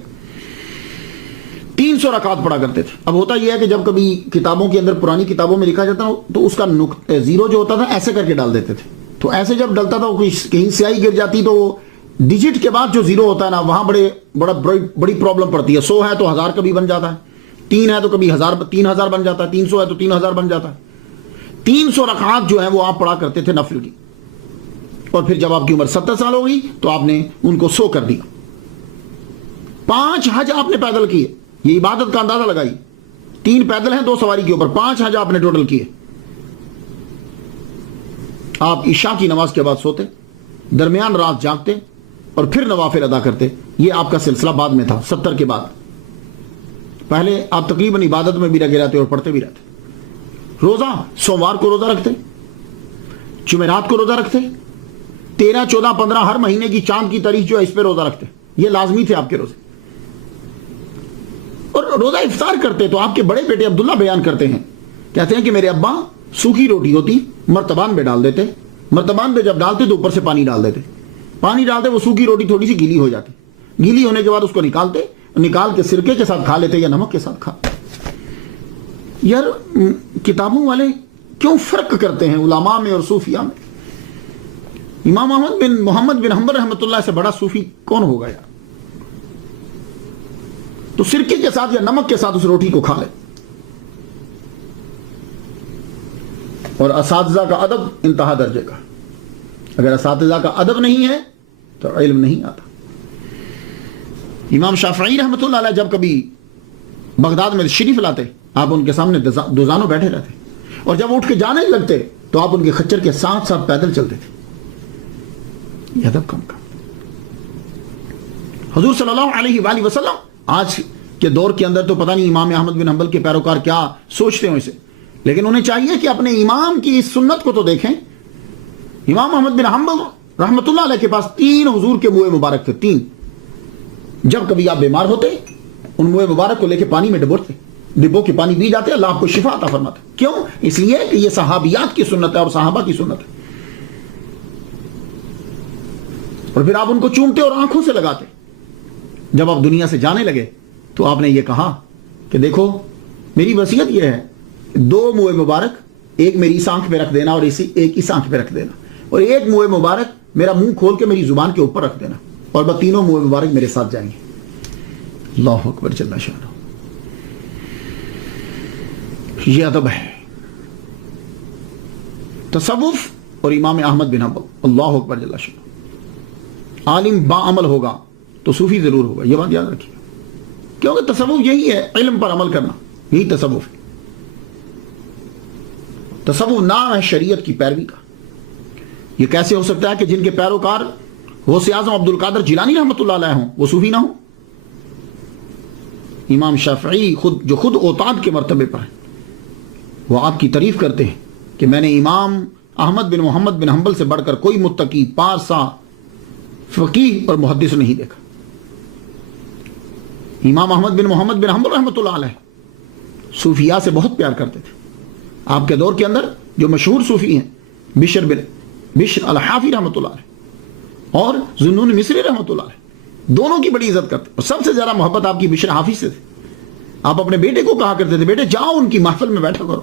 300 رکعات پڑھا کرتے تھے. اب ہوتا یہ ہے کہ جب کبھی کتابوں کے اندر، پرانی کتابوں میں لکھا جاتا تو اس کا زیرو جو ہوتا تھا ایسے کر کے ڈال دیتے تھے. تو ایسے جب ڈلتا تھا کہیں سیاہی گر جاتی تو ڈیجٹ کے بعد جو زیرو ہوتا ہے نا، وہاں بڑی پرابلم پڑتی ہے. 100 ہے تو 1000 کبھی بن جاتا ہے، 3 ہے تو کبھی 3000 بن جاتا ہے، 300 ہے تو 3000 بن جاتا ہے. 300 رکعات جو ہے وہ آپ پڑھا کرتے تھے نفل کی. اور پھر جب آپ کی عمر 70 سال ہو گئی تو آپ نے ان کو 100 کر دیا. 5 حج آپ نے پیدل کیے. یہ عبادت کا اندازہ لگائی. 3 پیدل ہیں، 2 سواری کے اوپر، 5 حج آپ نے ٹوٹل کیے. آپ عشاء کی نماز کے بعد سوتے، درمیان رات جاگتے اور پھر نوافل ادا کرتے. یہ آپ کا سلسلہ بعد میں تھا 70 کے بعد. پہلے آپ تقریباً عبادت میں بھی لگے رہتے اور پڑھتے بھی رہتے. روزہ، سوموار کو روزہ رکھتے، جمعرات کو روزہ رکھتے، 13 14 15 ہر مہینے کی چاند کی تاریخ جو ہے اس پہ روزہ رکھتے. یہ لازمی تھے آپ کے روزے. اور روزہ افطار کرتے تو آپ کے بڑے بیٹے عبداللہ بیان کرتے ہیں، کہتے ہیں کہ میرے ابا سوکھی روٹی ہوتی مرتبان میں ڈال دیتے، مرتبان میں جب ڈالتے تو اوپر سے پانی ڈال دیتے، پانی ڈالتے وہ سوکھی روٹی تھوڑی سی گیلی ہو جاتی، گیلی ہونے کے بعد اس کو نکالتے، نکال کے سرکے کے ساتھ کھا لیتے یا نمک کے ساتھ کھا. یار کتابوں والے کیوں فرق کرتے ہیں علماء میں اور صوفیاء میں؟ امام احمد بن محمد بن حنبل رحمۃ اللہ سے بڑا صوفی کون ہوگا یار؟ تو سرکے کے ساتھ یا نمک کے ساتھ اس روٹی کو کھا لے. اور اساتذہ کا ادب انتہا درجے کا. اگر اساتذہ کا ادب نہیں ہے تو علم نہیں آتا. امام شافعی رحمۃ اللہ علیہ جب کبھی بغداد میں شریف لاتے، آپ ان کے سامنے دوزانوں بیٹھے رہتے، اور جب اٹھ کے جانے لگتے تو آپ ان کے خچر کے ساتھ ساتھ پیدل چلتے تھے. یہ ادب کم کا. حضور صلی اللہ علیہ وآلہ وسلم آج کے دور کے اندر تو پتہ نہیں امام احمد بن حنبل کے پیروکار کیا سوچتے ہیں اسے، لیکن انہیں چاہیے کہ اپنے امام کی اس سنت کو تو دیکھیں. امام احمد بن حنبل رحمۃ اللہ علیہ کے پاس 3 حضور کے منہ مبارک تھے. 3 جب کبھی آپ بیمار ہوتے ان منہ مبارک کو لے کے پانی میں ڈبوتے، ڈبو کے پانی پی جاتے، اللہ آپ کو شفا عطا فرماتے. کیوں؟ اس لیے کہ یہ صحابیات کی سنت ہے اور صحابہ کی سنت ہے. اور پھر آپ ان کو چومتے اور آنکھوں سے لگاتے. جب آپ دنیا سے جانے لگے تو آپ نے یہ کہا کہ دیکھو میری وصیت یہ ہے، 2 منہ مبارک، ایک میری اس آنکھ پہ رکھ دینا اور ایک اس آنکھ پہ رکھ دینا، اور ایک منہ مبارک میرا منہ کھول کے میری زبان کے اوپر رکھ دینا، اور بس تینوں منہ مبارک میرے ساتھ جائیں گے. اللہ اکبر جل شانہ. یہ ادب ہے. تصوف اور امام احمد بن حنبل. اللہ اکبر جل شانہ. عالم با عمل ہوگا تو صوفی ضرور ہوگا، یہ بات یاد رکھیے. کیونکہ تصوف یہی ہے، علم پر عمل کرنا، یہی تصوف ہے۔ تصوف نام ہے شریعت کی پیروی کا۔ یہ کیسے ہو سکتا ہے کہ جن کے پیروکار غوث اعظم عبد القادر جیلانی رحمۃ اللہ علیہ ہوں وہ صوفی نہ ہوں؟ امام شافعی جو خود اوتاد کے مرتبے پر ہیں، وہ آپ کی تعریف کرتے ہیں کہ میں نے امام احمد بن محمد بن حنبل سے بڑھ کر کوئی متقی، پارسا، فقیہ اور محدث نہیں دیکھا۔ امام احمد بن محمد بن حنبل رحمۃ اللہ علیہ صوفیاء سے بہت پیار کرتے تھے۔ آپ کے دور کے اندر جو مشہور صوفی ہیں بشر الحافی رحمۃ اللہ علیہ اور ذوالنون مصری رحمۃ اللہ علیہ، دونوں کی بڑی عزت کرتے، اور سب سے زیادہ محبت آپ کی بشر حافی سے تھی۔ آپ اپنے بیٹے کو کہا کرتے تھے بیٹے جاؤ ان کی محفل میں بیٹھا کرو۔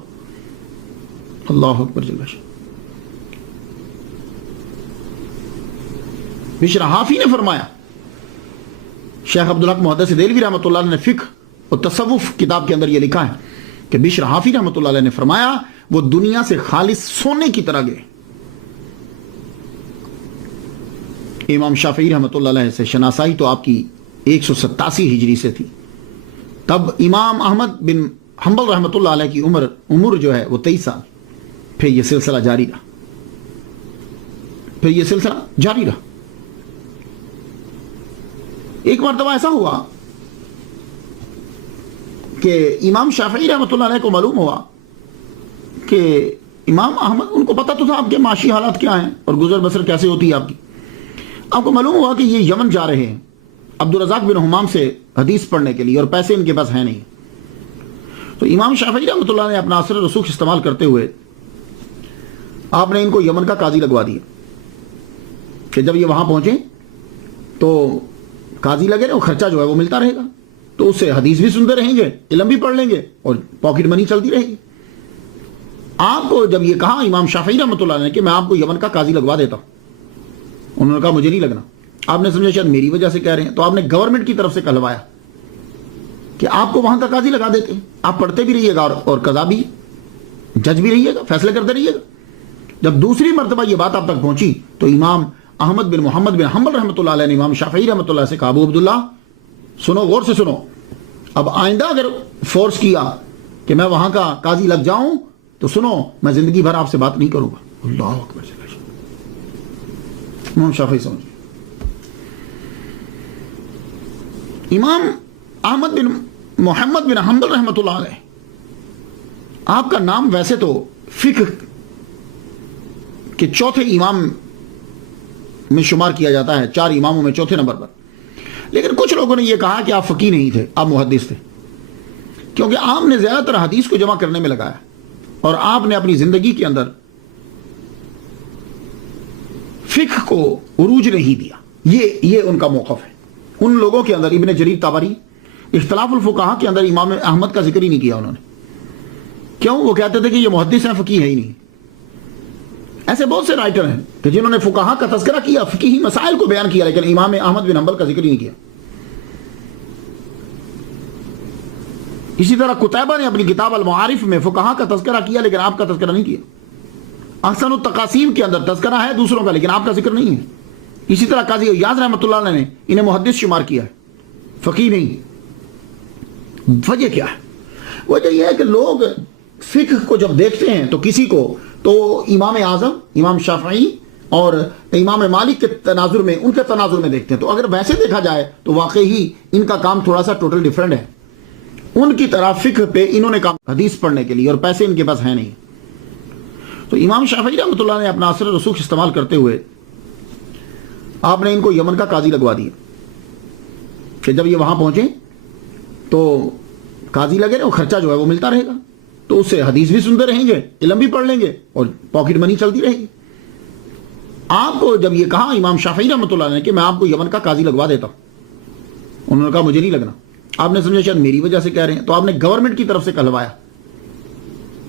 اللہ اکبر جل شانہ۔ بشر حافی نے فرمایا، شیخ عبدالحق محدث دہلوی رحمۃ اللہ علیہ نے فقہ اور تصوف کتاب کے اندر یہ لکھا ہے کہ بشر حافی رحمۃ اللہ علیہ نے فرمایا وہ دنیا سے خالص سونے کی طرح گئے۔ امام شافعی رحمۃ اللہ علیہ سے شناسائی تو آپ کی 187 ہجری سے تھی، تب امام احمد بن حنبل رحمۃ اللہ علیہ کی عمر جو ہے وہ 23 سال۔ پھر یہ سلسلہ جاری رہا۔ ایک مرتبہ ایسا ہوا کہ امام شافعی رحمۃ اللہ علیہ کو معلوم ہوا کہ امام احمد، ان کو پتہ تو تھا آپ کے معاشی حالات کیا ہیں اور گزر بسر کیسے ہوتی ہے آپ کو معلوم ہوا کہ یہ یمن جا رہے ہیں عبدالرزاق بن حمام سے حدیث پڑھنے کے لیے، اور پیسے ان کے پاس ہیں نہیں۔ تو امام شافعی رحمۃ اللہ نے اپنا اثر رسوخ استعمال کرتے ہوئے آپ نے ان کو یمن کا قاضی لگوا دیا کہ جب یہ وہاں پہنچیں تو قاضی لگے رہے، اور خرچہ جو ہے وہ ملتا رہے گا، تو اس سے حدیث بھی سنتے رہیں گے، علم بھی پڑھ لیں گے، اور پاکٹ منی چلتی رہے گی۔ آپ کو جب یہ کہا امام شافعی رحمۃ اللہ نے کہ میں آپ کو یمن کا قاضی لگوا دیتا ہوں، انہوں نے کہا مجھے نہیں لگنا۔ آپ نے سمجھا شاید میری وجہ سے کہہ رہے ہیں، تو آپ نے گورنمنٹ کی طرف سے کہلوایا کہ آپ کو وہاں کا قاضی لگا دیتے ہیں، آپ پڑھتے بھی رہیے گا اور قضا بھی، جج بھی رہیے گا، فیصلے کرتے رہیے گا۔ جب دوسری مرتبہ یہ بات آپ تک پہنچی تو امام احمد بن محمد بن حنبل رحمۃ اللہ علیہ نے امام شافعی رحمۃ اللہ سے کہا ابو عبداللہ سنو، غور سے سنو، اب آئندہ اگر فورس کیا کہ میں وہاں کا قاضی لگ جاؤں تو سنو میں زندگی بھر آپ سے بات نہیں کروں گا۔ اللہ اکبر۔ امام شافعی سمجھ، امام احمد بن محمد بن حنبل رحمۃ اللہ علیہ، آپ کا نام ویسے تو فقہ کے چوتھے امام میں شمار کیا جاتا ہے، 4 اماموں میں چوتھے نمبر پر، لیکن کچھ لوگوں نے یہ کہا کہ آپ فقیہ نہیں تھے، آپ محدث تھے، کیونکہ آپ نے زیادہ تر حدیث کو جمع کرنے میں لگایا، اور آپ نے اپنی زندگی کے اندر فقہ کو عروج نہیں دیا۔ یہ ان کا موقف ہے۔ ان لوگوں کے اندر ابن جریر طبری اختلاف الفقہا کے اندر امام احمد کا ذکر ہی نہیں کیا انہوں نے۔ کیوں؟ وہ کہتے تھے کہ یہ محدث ہیں، فقیہ ہے ہی نہیں۔ ایسے بہت سے رائٹر ہیں کہ جنہوں نے فقہا کا تذکرہ کیا، فقہی مسائل کو بیان کیا، لیکن امام احمد بن حنبل کا ذکر ہی نہیں کیا۔ اسی طرح قتیبہ نے اپنی کتاب المعارف میں فقہا کا تذکرہ کیا، لیکن آپ کا تذکرہ نہیں کیا۔ احسن التقاسیم کے اندر تذکرہ ہے دوسروں کا، لیکن آپ کا ذکر نہیں ہے۔ اسی طرح قاضی ایاز رحمۃ اللہ علیہ نے انہیں محدث شمار کیا ہے، فقیہ نہیں۔ وجہ کیا ہے؟ وجہ یہ ہے کہ لوگ فقہ کو جب دیکھتے ہیں تو کسی کو تو امام اعظم، امام شافعی اور امام مالک کے تناظر میں، ان کے تناظر میں دیکھتے ہیں۔ تو اگر ویسے دیکھا جائے تو واقعی ان کا کام تھوڑا سا ٹوٹل ڈیفرنٹ ہے۔ ان کی طرح فقہ پہ انہوں نے کام حدیث پڑھنے کے لیے، اور پیسے ان کے پاس ہیں نہیں۔ تو امام شافعی رحمۃ اللہ نے اپنا اثر رسوخ استعمال کرتے ہوئے آپ نے ان کو یمن کا قاضی لگوا دیا کہ جب یہ وہاں پہنچیں تو قاضی لگے رہے، اور خرچہ جو ہے وہ ملتا رہے گا، تو اس سے حدیث بھی سنتے رہیں گے، علم بھی پڑھ لیں گے، اور پاکٹ منی چلتی رہے گی۔ آپ کو جب یہ کہا امام شافعی رحمۃ اللہ نے کہ میں آپ کو یمن کا قاضی لگوا دیتا ہوں، انہوں نے کہا مجھے نہیں لگنا۔ آپ نے سمجھا شاید میری وجہ سے کہہ رہے ہیں، تو آپ نے گورنمنٹ کی طرف سے کہلوایا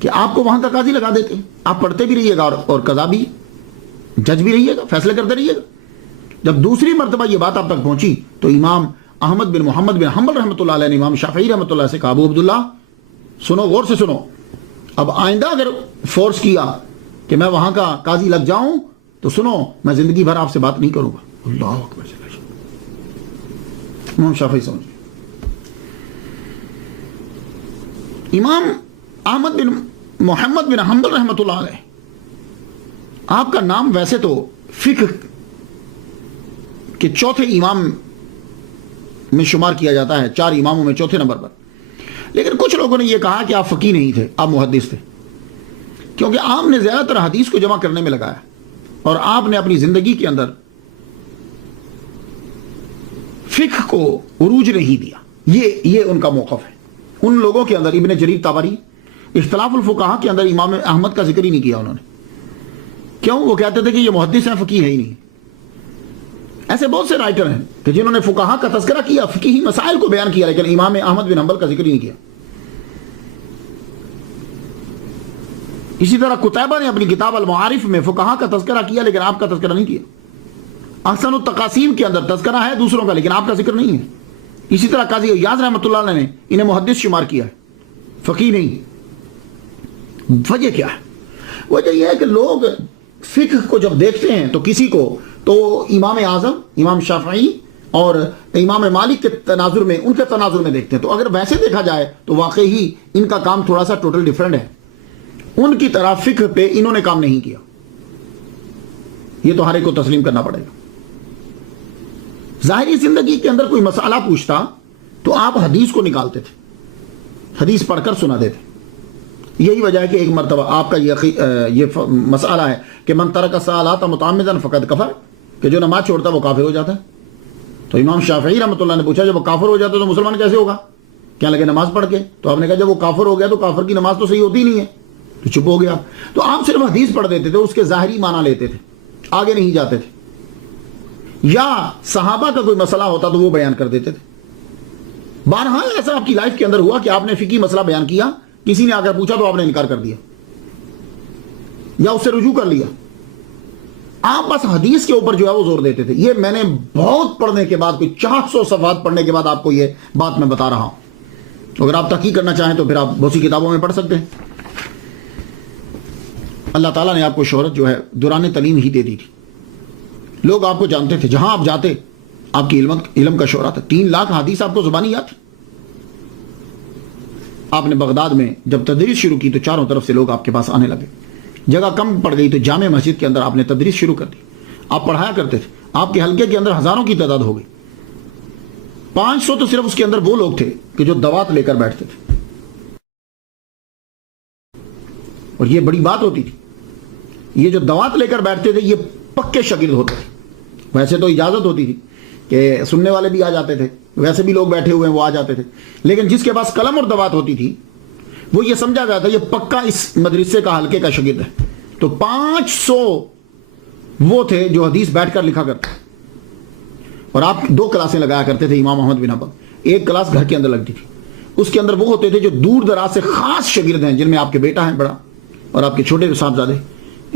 کہ آپ کو وہاں کا قاضی لگا دیتے ہیں، آپ پڑھتے بھی رہیے گا اور قضا بھی، جج بھی رہیے گا، فیصلے کرتے رہیے گا۔ جب دوسری مرتبہ یہ بات آپ تک پہنچی تو امام احمد بن محمد بن حنبل رحمۃ اللہ علیہ نے امام شافعی رحمۃ اللہ سے کہا ابو عبداللہ سنو، غور سے سنو، اب آئندہ اگر فورس کیا کہ میں وہاں کا قاضی لگ جاؤں تو سنو میں زندگی بھر آپ سے بات نہیں کروں گا۔ اللہ اکبر۔ امام شافعی سمجھ، امام احمد بن محمد بن حنبل رحمۃ اللہ علیہ، آپ کا نام ویسے تو فقہ کے چوتھے امام میں شمار کیا جاتا ہے، 4 اماموں میں چوتھے نمبر پر، لیکن کچھ لوگوں نے یہ کہا کہ آپ فقیہ نہیں تھے، آپ محدث تھے، کیونکہ آپ نے زیادہ تر حدیث کو جمع کرنے میں لگایا اور آپ نے اپنی زندگی کے اندر فقہ کو عروج نہیں دیا۔ یہ ان کا موقف ہے۔ ان لوگوں کے اندر ابن جریر طبری اختلاف الفقہا کے اندر امام احمد کا ذکر ہی نہیں کیا انہوں نے۔ کیوں؟ وہ کہتے تھے کہ یہ محدث ہیں، فقیہ ہے ہی نہیں۔ ایسے بہت سے رائٹر ہیں کہ جنہوں نے فقہا کا تذکرہ کیا، فقہی مسائل کو بیان کیا، لیکن امام احمد بن حنبل کا ذکر ہی نہیں کیا۔ اسی طرح قتیبہ نے اپنی کتاب المعارف میں فقہا کا تذکرہ کیا، لیکن آپ کا تذکرہ نہیں کیا۔ احسن التقاسیم کے اندر تذکرہ ہے دوسروں کا، لیکن آپ کا ذکر نہیں ہے۔ اسی طرح قاضی عیاض رحمۃ اللہ علیہ نے انہیں محدث شمار کیا ہے، فقیہ نہیں۔ وجہ کیا ہے؟ وجہ یہ ہے کہ لوگ فقہ کو جب دیکھتے ہیں تو کسی کو تو امام اعظم، امام شافعی اور امام مالک کے تناظر میں، ان کے تناظر میں دیکھتے ہیں۔ تو اگر ویسے دیکھا جائے تو واقعی ان کا کام تھوڑا سا ٹوٹل ڈیفرنٹ ہے۔ ان کی طرح فقہ پہ انہوں نے کام نہیں کیا، یہ تو ہر ایک کو تسلیم کرنا پڑے گا۔ ظاہری زندگی کے اندر کوئی مسئلہ پوچھتا تو آپ حدیث کو نکالتے تھے، حدیث پڑھ کر سنا دیتے۔ یہی وجہ ہے کہ ایک مرتبہ آپ کا یہ مسئلہ ہے کہ من ترک الصلاۃ متعمدا فقد کفر، کہ جو نماز چھوڑتا وہ کافر ہو جاتا ہے۔ تو امام شافعی رحمۃ اللہ نے پوچھا جب وہ کافر ہو جاتا تو مسلمان کیسے ہوگا؟ کیا لگے نماز پڑھ کے؟ تو آپ نے کہا جب وہ کافر ہو گیا تو کافر کی نماز تو صحیح ہوتی نہیں ہے، تو چپ ہو گیا۔ تو آپ صرف حدیث پڑھ دیتے تھے، اس کے ظاہری معنی لیتے تھے، آگے نہیں جاتے تھے۔ یا صحابہ کا کوئی مسئلہ ہوتا تو وہ بیان کر دیتے تھے۔ بہرحال ایسا آپ کی لائف کے اندر ہوا کہ آپ نے فقہی مسئلہ بیان کیا، کسی نے آ کر پوچھا تو آپ نے انکار کر دیا یا اس سے رجوع کر لیا۔ آپ بس حدیث کے اوپر جو ہے وہ زور دیتے تھے۔ یہ میں نے بہت پڑھنے کے بعد، کوئی 400 صفحات پڑھنے کے بعد آپ کو یہ بات میں بتا رہا ہوں۔ اگر آپ تحقیق کرنا چاہیں تو پھر آپ بہت سی کتابوں میں پڑھ سکتے ہیں۔ اللہ تعالیٰ نے آپ کو شہرت جو ہے دوران تعلیم ہی دے دی تھی، لوگ آپ کو جانتے تھے، جہاں آپ جاتے آپ کی علم کا شہرت ہے۔ 3 لاکھ حدیث آپ کو زبانی یاد تھی۔ آپ نے بغداد میں جب تدریس شروع کی تو چاروں طرف سے لوگ آپ کے پاس آنے لگے، جگہ کم پڑ گئی تو جامع مسجد کے اندر آپ نے تدریس شروع کر دی۔ آپ پڑھایا کرتے تھے، آپ کے حلقے کے اندر ہزاروں کی تعداد ہو گئی۔ 500 تو صرف اس کے اندر وہ لوگ تھے کہ جو دوات لے کر بیٹھتے تھے، اور یہ بڑی بات ہوتی تھی۔ یہ جو دوات لے کر بیٹھتے تھے یہ پکے شاگرد ہوتے تھے۔ ویسے تو اجازت ہوتی تھی کہ سننے والے بھی آ جاتے تھے، ویسے بھی لوگ بیٹھے ہوئے ہیں وہ آ جاتے تھے، لیکن جس کے پاس قلم اور دوات ہوتی تھی وہ یہ سمجھا جاتا یہ پکا اس مدرسے کا حلقے کا شاگرد ہے۔ تو 500 وہ تھے جو حدیث بیٹھ کر لکھا کرتے، اور آپ 2 کلاسیں لگایا کرتے تھے امام احمد بن حنبل۔ ایک کلاس گھر کے اندر لگتی تھی، اس کے اندر وہ ہوتے تھے جو دور دراز سے خاص شاگرد ہیں، جن میں آپ کے بیٹا ہے بڑا اور آپ کے چھوٹے صاحبزادے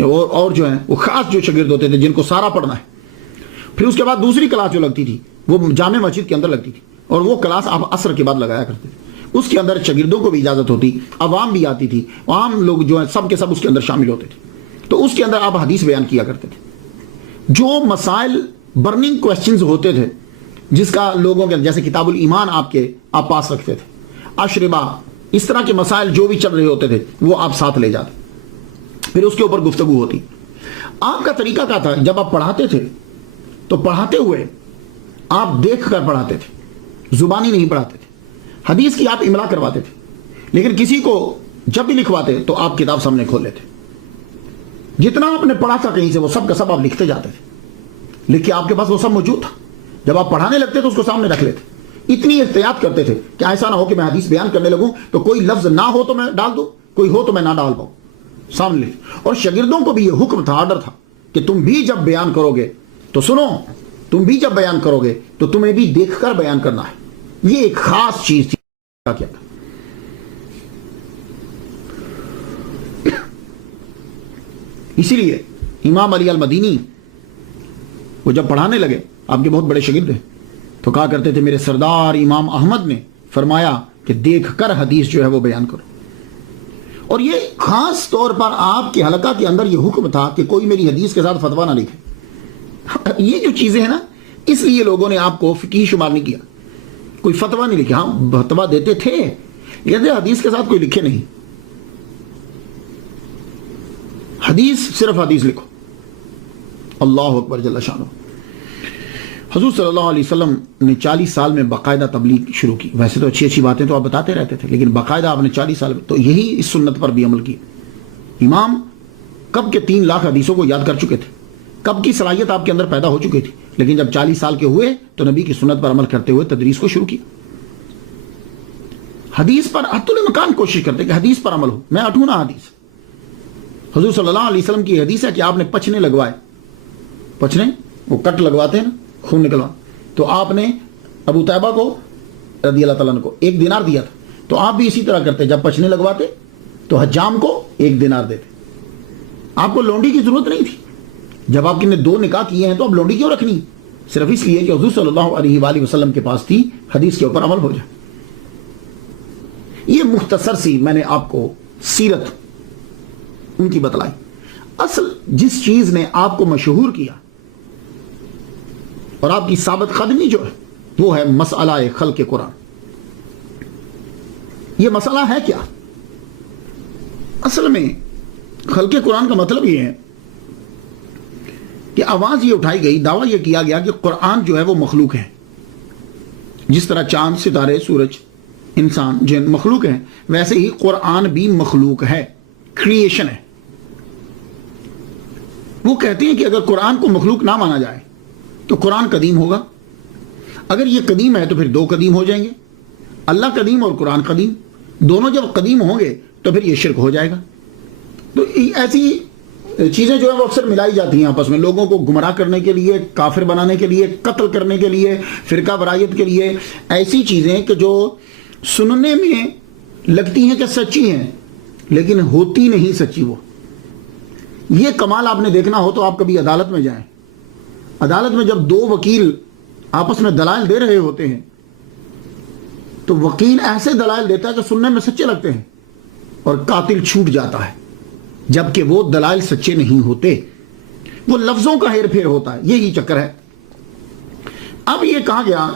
اور جو ہیں وہ خاص جو شاگرد ہوتے تھے جن کو سارا پڑھنا ہے۔ پھر اس کے بعد دوسری کلاس جو لگتی تھی وہ جامع مسجد کے اندر لگتی تھی، اور وہ کلاس آپ عصر کے بعد لگایا کرتے تھے۔ اس کے اندر شاگردوں کو بھی اجازت ہوتی، عوام بھی آتی تھی، عام لوگ جو ہیں سب کے سب اس کے اندر شامل ہوتے تھے۔ تو اس کے اندر آپ حدیث بیان کیا کرتے تھے۔ جو مسائل برننگ کویسچنز ہوتے تھے جس کا لوگوں کے جیسے کتاب الایمان آپ پاس رکھتے تھے، اشربہ، اس طرح کے مسائل جو بھی چل رہے ہوتے تھے وہ آپ ساتھ لے جاتے، پھر اس کے اوپر گفتگو ہوتی۔ آپ کا طریقہ کیا تھا؟ جب آپ پڑھاتے تھے تو پڑھاتے ہوئے آپ دیکھ کر پڑھاتے تھے، زبانی نہیں پڑھاتے تھے۔ حدیث کی آپ املا کرواتے تھے، لیکن کسی کو جب بھی لکھواتے تو آپ کتاب سامنے کھول لیتے، جتنا آپ نے پڑھا تھا کہیں سے وہ سب کا سب آپ لکھتے جاتے تھے، لکھ کے آپ کے پاس وہ سب موجود تھا۔ جب آپ پڑھانے لگتے تو اس کو سامنے رکھ لیتے۔ اتنی احتیاط کرتے تھے کہ ایسا نہ ہو کہ میں حدیث بیان کرنے لگوں تو کوئی لفظ نہ ہو تو میں ڈال دوں، کوئی ہو تو میں نہ ڈال پاؤں، سامنے لکھ۔ اور شاگردوں کو بھی یہ حکم تھا، آرڈر تھا کہ تم بھی جب بیان کرو گے تو سنو، تم بھی جب بیان کرو گے تو تمہیں بھی دیکھ کر بیان کرنا ہے۔ یہ ایک خاص چیز تھی۔ کیا تھا؟ اسی لیے امام علی المدینی وہ جب پڑھانے لگے، آپ کے بہت بڑے شاگرد ہیں، تو کہا کرتے تھے میرے سردار امام احمد نے فرمایا کہ دیکھ کر حدیث جو ہے وہ بیان کرو۔ اور یہ خاص طور پر آپ کے حلقہ کے اندر یہ حکم تھا کہ کوئی میری حدیث کے ساتھ فتویٰ نہ لکھے۔ یہ جو چیزیں ہیں نا، اس لیے لوگوں نے آپ کو فقیہ شمار نہیں کیا، کوئی فتویٰ نہیں لکھا۔ ہاں فتویٰ دیتے تھے، کہتے ہیں حدیث کے ساتھ کوئی لکھے نہیں، حدیث صرف حدیث لکھو۔ اللہ اکبر جل شانہ۔ حضور صلی اللہ علیہ وسلم نے 40 سال میں باقاعدہ تبلیغ شروع کی۔ ویسے تو اچھی اچھی باتیں تو آپ بتاتے رہتے تھے، لیکن باقاعدہ آپ نے 40 سال میں تو یہی اس سنت پر بھی عمل کیا۔ امام کب کے 3 لاکھ حدیثوں کو یاد کر چکے تھے، کب کی صلاحیت آپ کے اندر پیدا ہو چکی تھی، لیکن جب 40 سال کے ہوئے تو نبی کی سنت پر عمل کرتے ہوئے تدریس کو شروع کیا۔ حدیث پر حتی الامکان کوشش کرتے کہ حدیث پر عمل ہو۔ میں اٹھوں نا حدیث، حضور صلی اللہ علیہ وسلم کی حدیث ہے کہ آپ نے پچھنے لگوائے، پچھنے وہ کٹ لگواتے ہیں نا، خون نکلوا، تو آپ نے ابو طیبہ کو رضی اللہ تعالیٰ عنہ کو 1 دینار دیا تھا، تو آپ بھی اسی طرح کرتے، جب پچھنے لگواتے تو حجام کو 1 دینار دیتے۔ آپ کو لونڈی کی ضرورت نہیں تھی، جب آپ نے 2 نکاح کیے ہیں تو اب لونڈی کیوں رکھنی؟ صرف اس لیے کہ حضور صلی اللہ علیہ وآلہ وسلم کے پاس تھی، حدیث کے اوپر عمل ہو جائے۔ یہ مختصر سی میں نے آپ کو سیرت ان کی بتلائی۔ اصل جس چیز نے آپ کو مشہور کیا اور آپ کی ثابت قدمی جو ہے وہ ہے مسئلہ خلق قرآن۔ یہ مسئلہ ہے کیا؟ اصل میں خلق قرآن کا مطلب یہ ہے کہ آواز یہ اٹھائی گئی، دعویٰ یہ کیا گیا کہ قرآن جو ہے وہ مخلوق ہے۔ جس طرح چاند، ستارے، سورج، انسان، جن مخلوق ہیں، ویسے ہی قرآن بھی مخلوق ہے، کریشن ہے۔ وہ کہتے ہیں کہ اگر قرآن کو مخلوق نہ مانا جائے تو قرآن قدیم ہوگا، اگر یہ قدیم ہے تو پھر 2 قدیم ہو جائیں گے، اللہ قدیم اور قرآن قدیم، دونوں جب قدیم ہوں گے تو پھر یہ شرک ہو جائے گا۔ تو ایسی چیزیں جو ہیں وہ اکثر ملائی جاتی ہیں آپس میں، لوگوں کو گمراہ کرنے کے لیے، کافر بنانے کے لیے، قتل کرنے کے لیے، فرقہ برائیت کے لیے، ایسی چیزیں کہ جو سننے میں لگتی ہیں کہ سچی ہیں لیکن ہوتی نہیں سچی۔ وہ یہ کمال آپ نے دیکھنا ہو تو آپ کبھی عدالت میں جائیں، عدالت میں جب 2 وکیل آپس میں دلائل دے رہے ہوتے ہیں تو وکیل ایسے دلائل دیتا ہے کہ سننے میں سچے لگتے ہیں اور قاتل چھوٹ جاتا ہے، جبکہ وہ دلائل سچے نہیں ہوتے، وہ لفظوں کا ہیر پھیر ہوتا ہے۔ یہی چکر ہے۔ اب یہ کہا گیا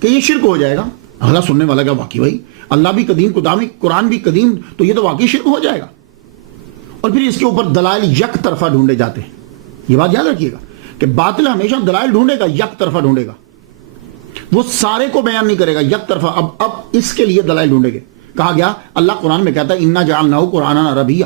کہ یہ شرک ہو جائے گا، اگلا سننے والا کا واقعی بھائی اللہ بھی قدیم، قرآن بھی قدیم، تو یہ تو واقعی شرک ہو جائے گا۔ اور پھر اس کے اوپر دلائل یک طرفہ ڈھونڈے جاتے ہیں۔ یہ بات یاد رکھیے گا کہ باطل ہمیشہ دلائل ڈھونڈے گا، یک طرفہ ڈھونڈے گا، وہ سارے کو بیان نہیں کرے گا، یک طرفہ۔ اب اس کے لیے دلائل ڈھونڈے گے۔ کہا گیا اللہ قرآن میں کہتا ہے انا جعلناہ قرآنا عربیہ،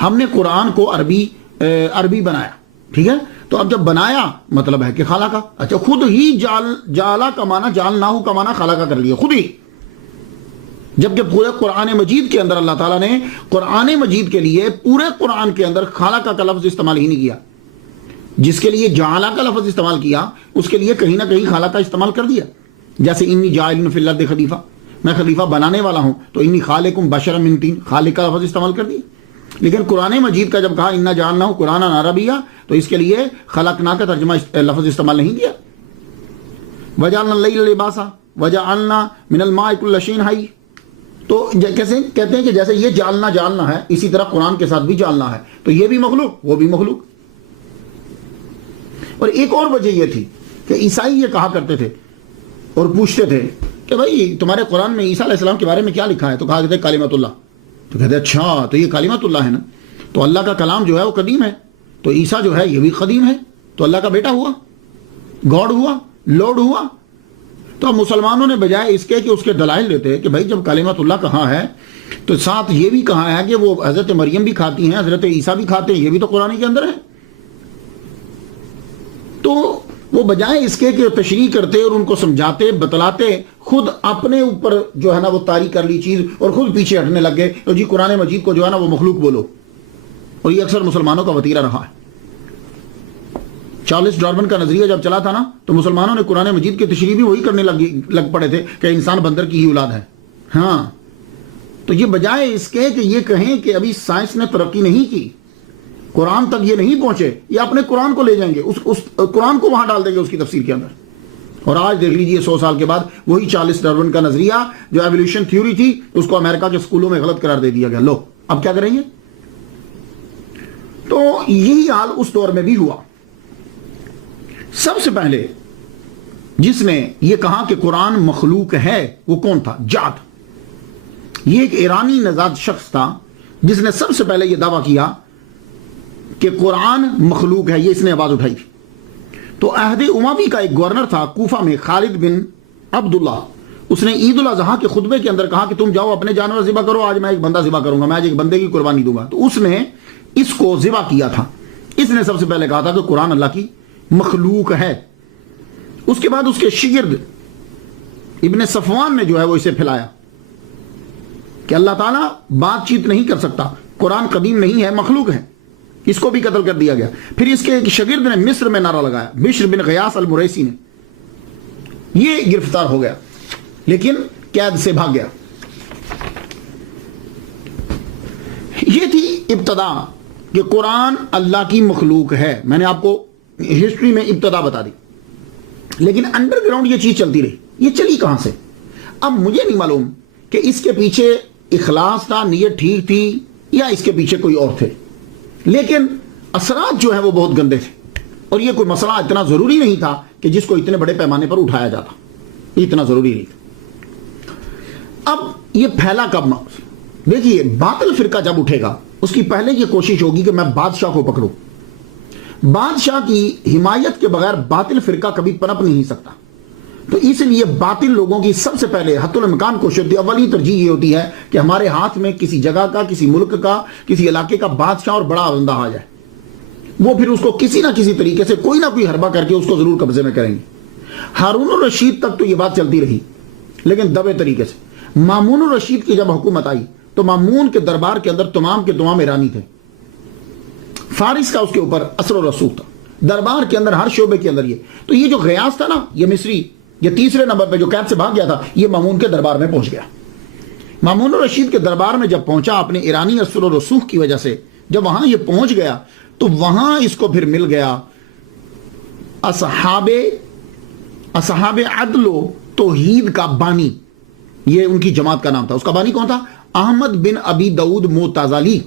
ہم نے قرآن کو عربی بنایا، ٹھیک ہے؟ تو اب جب بنایا مطلب ہے کہ خالقہ، اچھا خود ہی جعلا کا معنی جعلناہ کا معنی خالقہ کر لیا خود ہی، جبکہ پورے قرآن مجید کے اندر اللہ تعالیٰ نے قرآن مجید کے لیے پورے قرآن کے اندر خالقہ کا لفظ استعمال ہی نہیں کیا۔ جس کے لیے جعلا کا لفظ استعمال کیا اس کے لیے کہیں نہ کہیں خالقہ استعمال کر دیا، جیسے انی جاعل فی الارض خلیفہ، میں خلیفہ بنانے والا ہوں، تو انی خالق بشر من طین، خالق کا لفظ استعمال کر دیا۔ لیکن قرآن مجید کا جب کہا انا جعلناہ قرآنا عربیہ تو اس کے لیے خلقنا کا ترجمہ لفظ استعمال نہیں کیا۔ وجعلنا اللیل لباسا وجعلنا من الماء کل شیء حی، تو کیسے کہتے ہیں کہ جیسے یہ جعلنا ہے، اسی طرح قرآن کے ساتھ بھی جعلنا ہے، تو یہ بھی مخلوق وہ بھی مخلوق۔ اور ایک اور وجہ یہ تھی کہ عیسائی یہ کہا کرتے تھے اور پوچھتے تھے کہ بھائی تمہارے قرآن میں عیسیٰ علیہ السلام کے بارے میں کیا لکھا ہے؟ تو کہا کہتے ہیں کلمۃ اللہ، تو کہتے ہیں اچھا تو یہ کلمۃ اللہ ہے نا، تو اللہ کا کلام جو ہے وہ قدیم ہے، تو عیسیٰ جو ہے یہ بھی قدیم ہے، تو اللہ کا بیٹا ہوا، گاڈ ہوا، لارڈ ہوا۔ تو اب مسلمانوں نے بجائے اس کے کہ اس کے دلائل دیتے کہ بھائی جب کلمۃ اللہ کہا ہے تو ساتھ یہ بھی کہا ہے کہ وہ حضرت مریم بھی کھاتی ہیں، حضرت عیسیٰ بھی کھاتے ہیں، یہ بھی تو قرآن کے اندر ہے۔ تو وہ بجائے اس کے کہ تشریح کرتے اور ان کو سمجھاتے بتلاتے، خود اپنے اوپر جو ہے نا وہ طاری کر لی چیز اور خود پیچھے ہٹنے لگ گئے، تو جی قرآن مجید کو جو ہے نا وہ مخلوق بولو۔ اور یہ اکثر مسلمانوں کا وتیرہ رہا ہے۔ چارلس ڈارون کا نظریہ جب چلا تھا نا تو مسلمانوں نے قرآن مجید کی تشریح بھی وہی کرنے لگ پڑے تھے کہ انسان بندر کی ہی اولاد ہے۔ ہاں، تو یہ بجائے اس کے کہ یہ کہیں کہ ابھی سائنس نے ترقی نہیں کی، قرآن تک یہ نہیں پہنچے، یہ اپنے قرآن کو لے جائیں گے، اس قرآن کو وہاں ڈال دیں گے اس کی تفسیر کے اندر۔ اور آج دیکھ لیجئے 100 سال کے بعد وہی چارلس ڈارون کا نظریہ جو ایولیوشن تھیوری تھی اس کو امریکہ کے اسکولوں میں غلط قرار دے دیا گیا۔ لو اب کیا کریں گے؟ تو یہی حال اس دور میں بھی ہوا۔ سب سے پہلے جس نے یہ کہا کہ قرآن مخلوق ہے وہ کون تھا؟ جعد، یہ ایک ایرانی نژاد شخص تھا جس نے سب سے پہلے یہ دعویٰ کیا کہ قرآن مخلوق ہے، یہ اس نے آواز اٹھائی تھی۔ تو عہد اموی کا ایک گورنر تھا کوفہ میں، خالد بن عبداللہ، اس نے عید الاضحیٰ کے خطبے کے اندر کہا کہ تم جاؤ اپنے جانور ذبح کرو، آج میں ایک بندہ ذبح کروں گا، میں آج ایک بندے کی قربانی دوں گا۔ تو اس نے اس کو ذبح کیا تھا۔ اس نے سب سے پہلے کہا تھا کہ قرآن اللہ کی مخلوق ہے۔ اس کے بعد اس کے شاگرد ابن صفوان نے جو ہے وہ اسے پھیلایا کہ اللہ تعالیٰ بات چیت نہیں کر سکتا، قرآن قدیم نہیں ہے، مخلوق ہے۔ اس کو بھی قتل کر دیا گیا۔ پھر اس کے ایک شاگرد نے مصر میں نعرہ لگایا، بشر بن غیاث المریسی نے، یہ گرفتار ہو گیا لیکن قید سے بھاگ گیا۔ یہ تھی ابتدا کہ قرآن اللہ کی مخلوق ہے۔ میں نے آپ کو ہسٹری میں ابتدا بتا دی، لیکن انڈر گراؤنڈ یہ چیز چلتی رہی۔ یہ چلی کہاں سے؟ اب مجھے نہیں معلوم کہ اس کے پیچھے اخلاص تھا، نیت ٹھیک تھی، یا اس کے پیچھے کوئی اور تھے، لیکن اثرات جو ہیں وہ بہت گندے تھے۔ اور یہ کوئی مسئلہ اتنا ضروری نہیں تھا کہ جس کو اتنے بڑے پیمانے پر اٹھایا جاتا، یہ اتنا ضروری نہیں تھا۔ اب یہ پھیلا کب؟ دیکھیے، باطل فرقہ جب اٹھے گا اس کی پہلے یہ کوشش ہوگی کہ میں بادشاہ کو پکڑوں۔ بادشاہ کی حمایت کے بغیر باطل فرقہ کبھی پنپ نہیں سکتا۔ تو اس لیے باطل لوگوں کی سب سے پہلے حتی الامکان کوشش ہوتی ہے، اولی ترجیح یہ ہوتی ہے کہ ہمارے ہاتھ میں کسی جگہ کا، کسی ملک کا، کسی علاقے کا بادشاہ اور بڑا بندہ آ جائے، وہ پھر اس کو کسی نہ کسی طریقے سے کوئی نہ کوئی حربہ کر کے اس کو ضرور قبضے میں کریں گے۔ ہارون الرشید تک تو یہ بات چلتی رہی، لیکن دبے طریقے سے۔ مامون الرشید کی جب حکومت آئی تو مامون کے دربار کے اندر تمام کے تمام ایرانی تھے، فارس کا اس کے اوپر اثر و رسوخ تھا، دربار کے اندر ہر شعبے کے اندر۔ یہ تو یہ جو غیاث تھا نا، یہ مصری، یہ تیسرے نمبر پہ جو قید سے بھاگ گیا تھا، یہ مامون کے دربار میں پہنچ گیا۔ مامون الرشید کے دربار میں جب پہنچا، اپنے ایرانی اثر و رسوخ کی وجہ سے جب وہاں یہ پہنچ گیا، تو وہاں اس کو پھر مل گیا اصحاب عدل و توحید کا بانی، یہ ان کی جماعت کا نام تھا۔ اس کا بانی کون تھا؟ احمد بن ابی داؤد معتزلی۔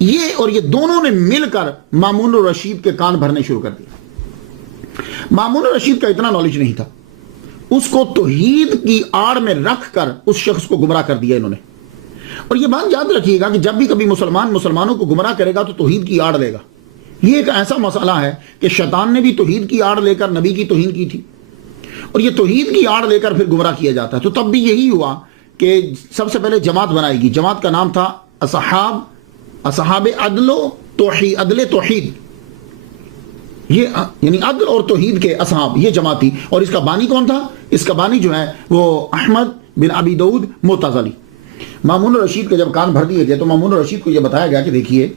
یہ اور یہ دونوں نے مل کر مامون الرشید کے کان بھرنے شروع کر دیا۔ مامون الرشید کا اتنا نالج نہیں تھا، اس کو توحید کی آڑ میں رکھ کر اس شخص کو گمراہ کر دیا انہوں نے۔ اور یہ بات یاد رکھیے گا کہ جب بھی کبھی مسلمان مسلمانوں کو گمراہ کرے گا تو توحید کی آڑ لے گا۔ یہ ایک ایسا مسئلہ ہے کہ شیطان نے بھی توحید کی آڑ لے کر نبی کی توہین کی تھی، اور یہ توحید کی آڑ لے کر پھر گمراہ کیا جاتا ہے۔ تو تب بھی یہی ہوا کہ سب سے پہلے جماعت بنائے گی، جماعت کا نام تھا اصحاب عدل و توحید، عدل توحید، یہ یعنی عدل اور توحید کے اصحاب، یہ جماعت تھی۔ اور اس کا بانی کون تھا؟ اس کا بانی جو ہے وہ احمد بن ابی داؤد معتزلی۔ مامون الرشید کے جب کان بھر دیے گئے تو مامون الرشید کو یہ بتایا گیا کہ دیکھیے،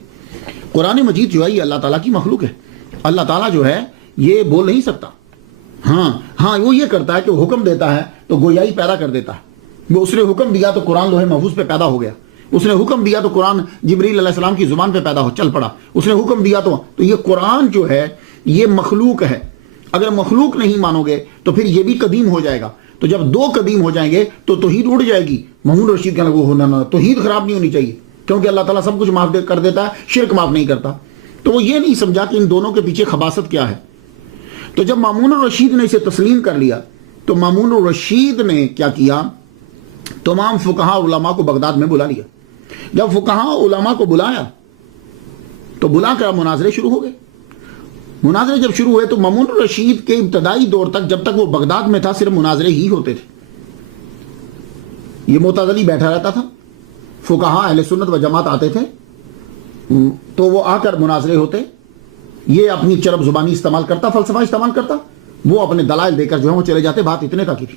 قرآن مجید جو ہے یہ اللہ تعالیٰ کی مخلوق ہے، اللہ تعالیٰ جو ہے یہ بول نہیں سکتا۔ ہاں وہ یہ کرتا ہے کہ وہ حکم دیتا ہے تو گویائی پیدا کر دیتا ہے۔ وہ اس نے حکم دیا تو قرآن لوح محفوظ پہ پیدا ہو گیا، اس نے حکم دیا تو قرآن جبریل علیہ السلام کی زبان پہ پیدا ہو چل پڑا، اس نے حکم دیا تو یہ قرآن جو ہے یہ مخلوق ہے۔ اگر مخلوق نہیں مانو گے تو پھر یہ بھی قدیم ہو جائے گا، تو جب دو قدیم ہو جائیں گے تو توحید اڑ جائے گی۔ مامون رشید کہنے لگا ہونا توحید خراب نہیں ہونی چاہیے، کیونکہ اللہ تعالیٰ سب کچھ معاف کر دیتا ہے، شرک معاف نہیں کرتا۔ تو وہ یہ نہیں سمجھا کہ ان دونوں کے پیچھے خباثت کیا ہے۔ تو جب مامون الرشید نے اسے تسلیم کر لیا تو مامون الرشید نے کیا کیا، تمام فقہاء علماء کو بغداد میں بلا لیا۔ جب فقہاء علماء کو بلایا تو بلا کر مناظرے شروع ہو گئے۔ مناظرے جب شروع ہوئے تو مامون الرشید کے ابتدائی دور تک جب تک وہ بغداد میں تھا صرف مناظرے ہی ہوتے تھے۔ یہ معتزلی بیٹھا رہتا تھا، فقہاء اہل سنت و جماعت آتے تھے تو وہ آ کر مناظرے ہوتے، یہ اپنی چرب زبانی استعمال کرتا، فلسفہ استعمال کرتا، وہ اپنے دلائل دے کر جو ہے وہ چلے جاتے، بات اتنے تک ہی تھی۔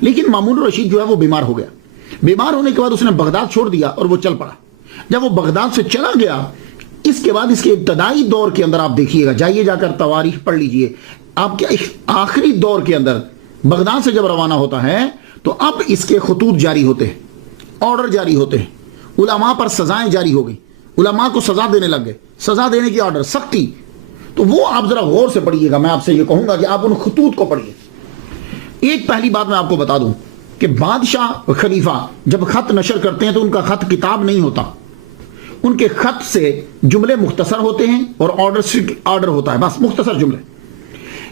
لیکن مامون الرشید جو ہے وہ بیمار ہو گیا۔ بیمار ہونے کے بعد اس نے بغداد چھوڑ دیا اور وہ چل پڑا۔ جب وہ بغداد سے چلا گیا، اس کے بعد اس کے ابتدائی دور کے اندر آپ دیکھیے گا، جائیے جا کر تواریخ پڑھ لیجئے، آپ کے آخری دور کے اندر بغداد سے جب روانہ ہوتا ہے تو اب اس کے خطوط جاری ہوتے ہیں، آرڈر جاری ہوتے ہیں، علماء پر سزائیں جاری ہو گئی، علماء کو سزا دینے لگ گئے، سزا دینے کی آرڈر، سختی۔ تو وہ آپ ذرا غور سے پڑھیے گا، میں آپ سے یہ کہوں گا کہ آپ ان خطوط کو پڑھیے۔ ایک پہلی بات میں آپ کو بتا دوں کہ بادشاہ خلیفہ جب خط نشر کرتے ہیں تو ان کا خط کتاب نہیں ہوتا، ان کے خط سے جملے مختصر ہوتے ہیں اور آرڈر ہوتا ہے، بس مختصر جملے۔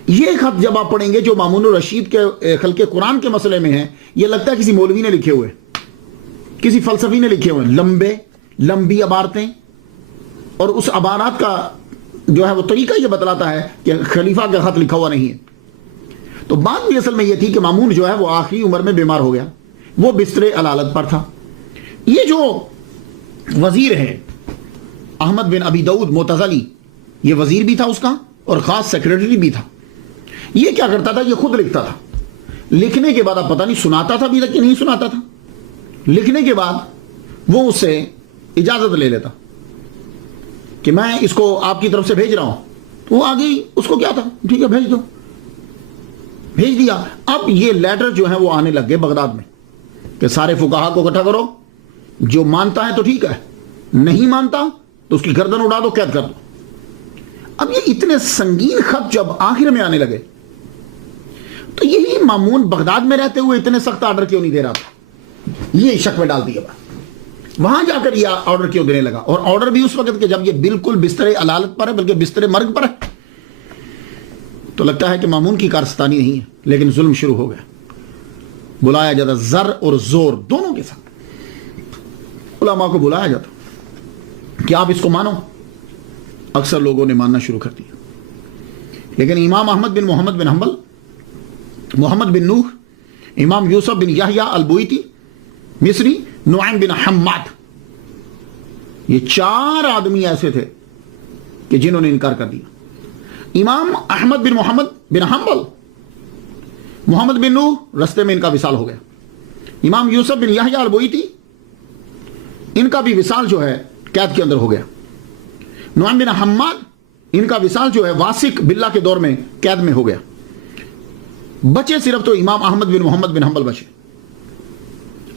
یہ خط جب آپ پڑھیں گے جو مامون الرشید کے خلق قرآن کے مسئلے میں ہے، یہ لگتا ہے کسی مولوی نے لکھے ہوئے، کسی فلسفی نے لکھے ہوئے، لمبی عبارتیں، اور اس عبارات کا جو ہے وہ طریقہ یہ بتلاتا ہے کہ خلیفہ کا خط لکھا ہوا نہیں ہے۔ تو بات بھی اصل میں یہ تھی کہ مامون جو ہے وہ آخری عمر میں بیمار ہو گیا، وہ بستر علالت پر تھا۔ یہ جو وزیر ہے احمد بن ابی داؤد معتزلی، یہ وزیر بھی تھا اس کا اور خاص سیکریٹری بھی تھا۔ یہ کیا کرتا تھا؟ یہ خود لکھتا تھا، لکھنے کے بعد اب پتہ نہیں سناتا تھا ابھی تک کہ نہیں سناتا تھا، لکھنے کے بعد وہ اس سے اجازت لے لیتا کہ میں اس کو آپ کی طرف سے بھیج رہا ہوں، تو وہ آگے اس کو کیا تھا، ٹھیک ہے بھیج دو، بھیج دیا۔ اب یہ لیٹر جو ہے وہ آنے لگ گئے بغداد میں کہ سارے فقہا کو اکٹھا کرو، جو مانتا ہے تو ٹھیک ہے، نہیں مانتا تو اس کی گردن اڑا دو، قید کر دو۔ اب یہ اتنے سنگین خط جب آخر میں آنے لگے تو یہی مامون بغداد میں رہتے ہوئے اتنے سخت آرڈر کیوں نہیں دے رہا تھا، یہ شک میں ڈال دیا بات۔ وہاں جا کر یہ آرڈر کیوں دینے لگا، اور آرڈر بھی اس وقت کہ جب یہ بالکل بستر علالت پر ہے، بلکہ بستر مرگ پر ہے۔ تو لگتا ہے کہ مامون کی کارستانی نہیں ہے، لیکن ظلم شروع ہو گیا۔ بلایا جاتا زر اور زور دونوں کے ساتھ، علماء کو بلایا جاتا کہ آپ اس کو مانو۔ اکثر لوگوں نے ماننا شروع کر دیا، لیکن امام احمد بن محمد بن حنبل، محمد بن نوح، امام یوسف بن یحییٰ البویتی مصری، نعیم بن حماد، یہ 4 آدمی ایسے تھے کہ جنہوں نے انکار کر دیا۔ امام احمد بن محمد بن حنبل، محمد بن نوح رستے میں ان کا وصال ہو گیا، امام یوسف بن یحییٰ البویتی ان کا بھی وصال جو ہے قید کے اندر ہو گیا، نعیم بن حماد ان کا وصال جو ہے واسق باللہ کے دور میں قید میں ہو گیا۔ بچے صرف تو امام احمد بن محمد بن حنبل بچے۔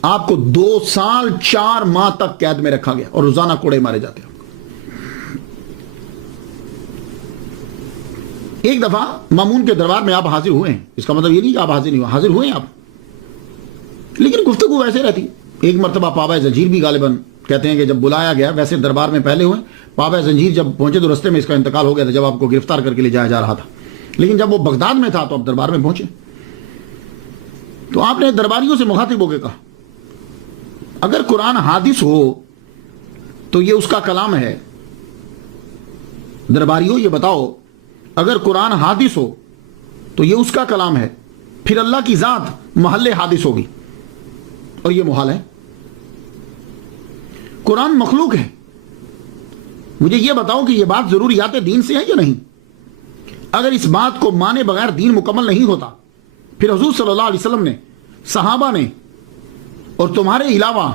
آپ کو 2 سال 4 ماہ تک قید میں رکھا گیا اور روزانہ کوڑے مارے جاتے ہیں۔ ایک دفعہ مامون کے دربار میں آپ حاضر ہوئے ہیں، اس کا مطلب یہ نہیں کہ آپ حاضر نہیں ہوئے، حاضر ہوئے ہیں آپ، لیکن گفتگو ویسے رہتی۔ ایک مرتبہ پابا زنجیر بھی غالباً کہتے ہیں کہ جب بلایا گیا، ویسے دربار میں پہلے ہوئے، پابا زنجیر جب پہنچے تو رستے میں اس کا انتقال ہو گیا تھا جب آپ کو گرفتار کر کے لے جایا جا رہا تھا، لیکن جب وہ بغداد میں تھا تو اب دربار میں پہنچے، تو آپ نے درباریوں سے مخاطب ہو کے کہا اگر قرآن حادث ہو تو یہ اس کا کلام ہے۔ درباریوں یہ بتاؤ، اگر قرآن حادث ہو تو یہ اس کا کلام ہے، پھر اللہ کی ذات محل حادث ہوگی، اور یہ محال ہے۔ قرآن مخلوق ہے، مجھے یہ بتاؤ کہ یہ بات ضروریات دین سے ہے یا نہیں؟ اگر اس بات کو مانے بغیر دین مکمل نہیں ہوتا، پھر حضور صلی اللہ علیہ وسلم نے، صحابہ نے، اور تمہارے علاوہ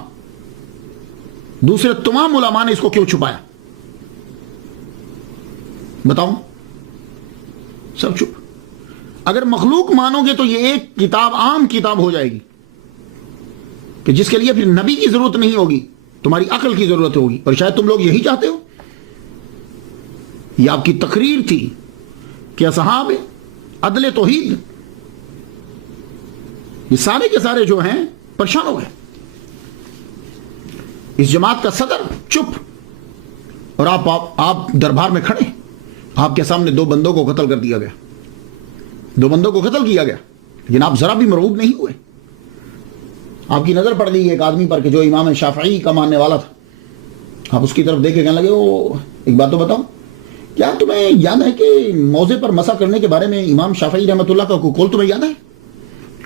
دوسرے تمام علماء نے اس کو کیوں چھپایا؟ بتاؤ، سب چپ۔ اگر مخلوق مانو گے تو یہ ایک کتاب عام کتاب ہو جائے گی کہ جس کے لیے پھر نبی کی ضرورت نہیں ہوگی، تمہاری عقل کی ضرورت ہوگی، اور شاید تم لوگ یہی چاہتے ہو۔ یہ آپ کی تقریر تھی کہ اصحاب عدل توحید یہ سارے کے سارے جو ہیں پریشان ہو گئے۔ اس جماعت کا صدر چپ، اور آپ دربار میں کھڑے، آپ کے سامنے 2 بندوں کو قتل کر دیا گیا، 2 بندوں کو قتل کیا گیا، لیکن آپ ذرا بھی مرعوب نہیں ہوئے۔ آپ کی نظر پڑ گئی ایک آدمی پر کہ جو امام شافعی کا ماننے والا تھا، آپ اس کی طرف دیکھ کے کہنے لگے او ایک بات تو بتاؤ، کیا تمہیں یاد ہے کہ موضع پر مسح کرنے کے بارے میں امام شافعی رحمۃ اللہ کا قول تمہیں یاد ہے؟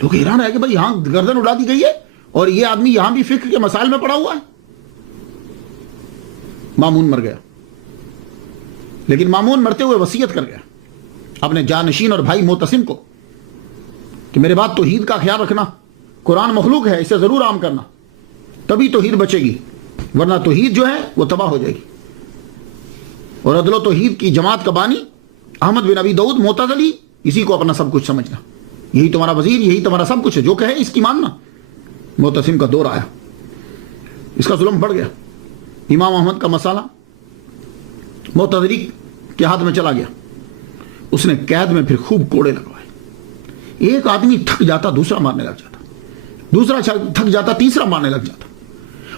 لوگ حیران ہے کہ بھائی یہاں گردن اڑا دی گئی ہے اور یہ آدمی یہاں بھی فقہ کے مسائل میں پڑا ہوا ہے۔ مامون مر گیا، لیکن مامون مرتے ہوئے وصیت کر گیا اپنے جانشین اور بھائی معتصم کو کہ میرے بعد توحید کا خیال رکھنا، قرآن مخلوق ہے، اسے ضرور عام کرنا، تبھی توحید بچے گی، ورنہ توحید جو ہے وہ تباہ ہو جائے گی۔ اور عدل و توحید کی جماعت کا بانی احمد بن ابی داؤد معتزلی، اسی کو اپنا سب کچھ سمجھنا، یہی تمہارا وزیر، یہی تمہارا سب کچھ ہے، جو کہے اس کی ماننا۔ معتصم کا دور آیا، اس کا ظلم بڑھ گیا، امام احمد کا مسئلہ معتزلی کے ہاتھ میں چلا گیا، اس نے قید میں پھر خوب کوڑے لگوائے۔ ایک آدمی تھک جاتا دوسرا مارنے لگ جاتا، دوسرا تھک جاتا تیسرا مارنے لگ جاتا،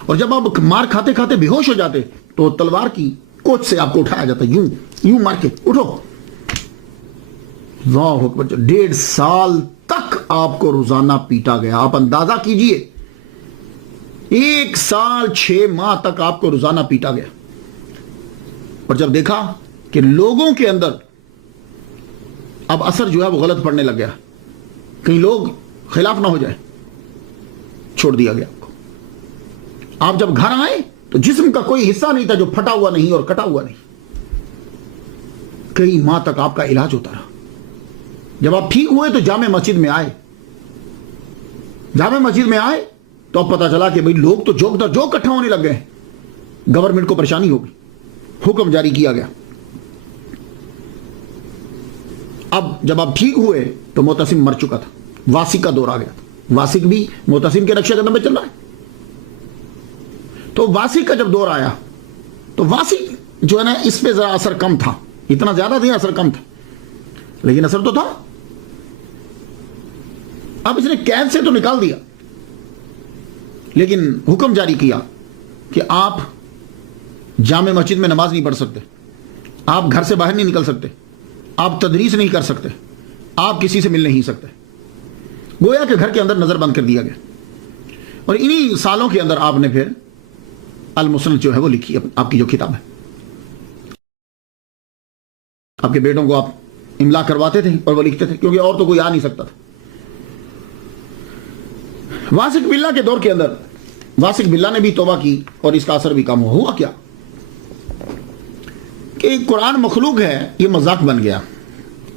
اور جب آپ مار کھاتے کھاتے بے ہوش ہو جاتے تو تلوار کی کوچ سے آپ کو اٹھایا جاتا، یوں مار کے اٹھو، اللہ اکبر، 1.5 سال تک آپ کو روزانہ پیٹا گیا. آپ اندازہ کیجئے 1 سال 6 ماہ تک آپ کو روزانہ پیٹا گیا. اور جب دیکھا کہ لوگوں کے اندر اب اثر جو ہے وہ غلط پڑنے لگ گیا، کہیں لوگ خلاف نہ ہو جائے، چھوڑ دیا گیا آپ کو. آپ جب گھر آئے تو جسم کا کوئی حصہ نہیں تھا جو پھٹا ہوا نہیں اور کٹا ہوا نہیں. کئی ماہ تک آپ کا علاج ہوتا رہا. جب آپ ٹھیک ہوئے تو جامع مسجد میں آئے. جامع مسجد میں آئے تو اب پتا چلا کہ بھئی لوگ تو جوک در جوک اکٹھا ہونے لگ گئے. گورنمنٹ کو پریشانی ہو گئی، حکم جاری کیا گیا. اب جب آپ ٹھیک ہوئے تو معتصم مر چکا تھا. واسق کا دور آ گیا تھا. واسق بھی معتصم کے نقشے قدم پہ چل رہا ہے. تو واسق کا جب دور آیا تو واسق جو ہے نا اس پہ ذرا اثر کم تھا. اتنا زیادہ نہیں، اثر کم تھا، لیکن اثر تو تھا. اب اس نے قید سے تو نکال دیا، لیکن حکم جاری کیا کہ آپ جامع مسجد میں نماز نہیں پڑھ سکتے، آپ گھر سے باہر نہیں نکل سکتے، آپ تدریس نہیں کر سکتے، آپ کسی سے مل نہیں سکتے. گویا کہ گھر کے اندر نظر بند کر دیا گیا. اور انہی سالوں کے اندر آپ نے پھر المسند جو ہے وہ لکھی، آپ کی جو کتاب ہے. آپ کے بیٹوں کو آپ املا کرواتے تھے اور وہ لکھتے تھے، کیونکہ اور تو کوئی آ نہیں سکتا تھا. واسق باللہ کے دور کے اندر واسق باللہ نے بھی توبہ کی اور اس کا اثر بھی کم ہوا. کیا کہ قرآن مخلوق ہے، یہ مذاق بن گیا.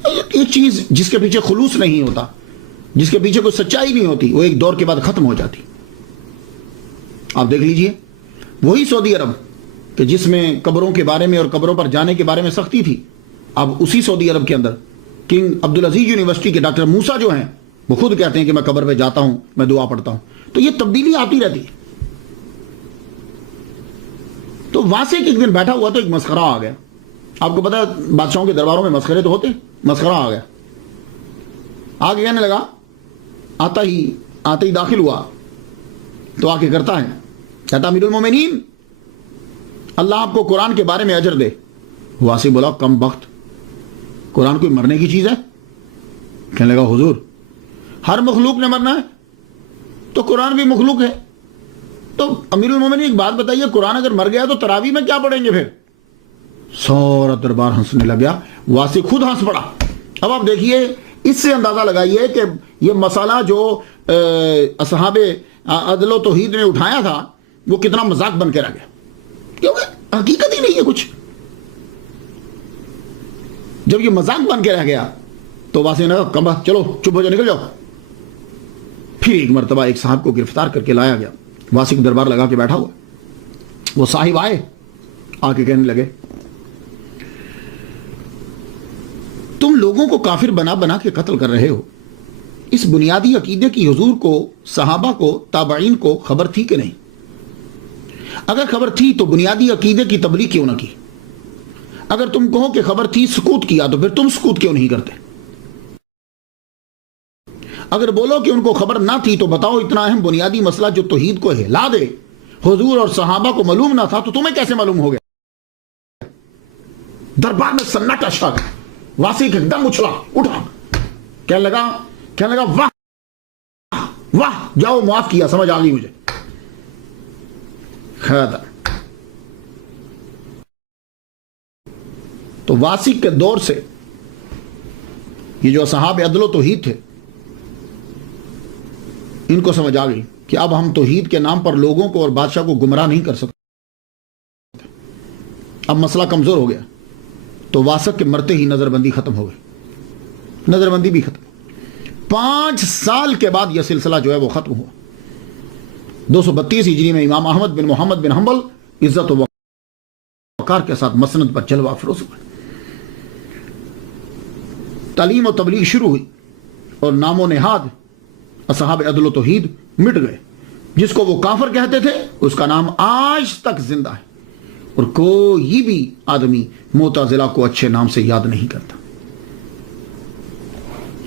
ایک چیز جس کے پیچھے خلوص نہیں ہوتا، جس کے پیچھے کوئی سچائی نہیں ہوتی، وہ ایک دور کے بعد ختم ہو جاتی. آپ دیکھ لیجئے وہی سعودی عرب کہ جس میں قبروں کے بارے میں اور قبروں پر جانے کے بارے میں سختی تھی، اب اسی سعودی عرب کے اندر کنگ عبدالعزیز یونیورسٹی کے ڈاکٹر موسیٰ جو ہیں وہ خود کہتے ہیں کہ میں قبر پہ جاتا ہوں، میں دعا پڑھتا ہوں. تو یہ تبدیلی آتی رہتی ہے. تو واسق ایک دن بیٹھا ہوا تو ایک مسخرہ آ گیا. آپ کو پتا ہے بادشاہوں کے درباروں میں مسخرے تو ہوتے. مسخرہ آ گیا، آگے کہنے لگا، آتے ہی داخل ہوا تو آ کے کرتا ہے، کہتا امیر المومنین اللہ آپ کو قرآن کے بارے میں اجر دے. واسق بولا کم بخت، قرآن کوئی مرنے کی چیز ہے؟ کہنے لگا حضور ہر مخلوق نے مرنا ہے تو قرآن بھی مخلوق ہے. تو امیر المومنین ایک بات بتائیے، قرآن اگر مر گیا تو تراویح میں کیا پڑھیں گے پھر؟ سورا دربار ہنسنے لگ گیا. واسق خود ہنس پڑا. اب آپ دیکھیے، اس سے اندازہ لگائیے کہ یہ مسئلہ جو اصحاب عدل و توحید نے اٹھایا تھا وہ کتنا مذاق بن کے رہ گیا، کیونکہ حقیقت ہی نہیں ہے کچھ. جب یہ مذاق بن کے رہ گیا تو واسق نے کہا کم چلو چپ ہو جاؤ، نکل جاؤ. پھر ایک مرتبہ ایک صاحب کو گرفتار کر کے لایا گیا. واسق دربار لگا کے بیٹھا ہوا. وہ صاحب آئے، آ کے کہنے لگے تم لوگوں کو کافر بنا بنا کے قتل کر رہے ہو. اس بنیادی عقیدے کی حضور کو، صحابہ کو، تابعین کو خبر تھی کہ نہیں؟ اگر خبر تھی تو بنیادی عقیدے کی تبلیغ کیوں نہ کی؟ اگر تم کہو کہ خبر تھی سکوت کیا تو پھر تم سکوت کیوں نہیں کرتے؟ اگر بولو کہ ان کو خبر نہ تھی تو بتاؤ اتنا اہم بنیادی مسئلہ جو توحید کو ہلا دے حضور اور صحابہ کو معلوم نہ تھا تو تمہیں کیسے معلوم ہو گیا؟ دربار میں سناٹا چھا گیا. واسق ایک دم اچھلا اٹھا، کہنے لگا واہ واہ، جاؤ معاف کیا، سمجھ آ گئی مجھے. خیر، تو واسق کے دور سے یہ جو اصحاب عدل و توحید تھے ان کو سمجھ آ گئی کہ اب ہم توحید کے نام پر لوگوں کو اور بادشاہ کو گمراہ نہیں کر سکتے. اب مسئلہ کمزور ہو گیا. تو واسق کے مرتے ہی نظر بندی ختم ہو گئی. نظر بندی بھی ختم. 5 سال کے بعد یہ سلسلہ جو ہے وہ ختم ہوا. 232 ہجری میں امام احمد بن محمد بن حنبل عزت و وقار کے ساتھ مسند پر جلوہ افروز ہوئے. تعلیم و تبلیغ شروع ہوئی اور نام و نہاد اصحاب عدل و توحید مٹ گئے. جس کو وہ کافر کہتے تھے اس کا نام آج تک زندہ ہے اور کوئی بھی آدمی معتزلہ کو اچھے نام سے یاد نہیں کرتا.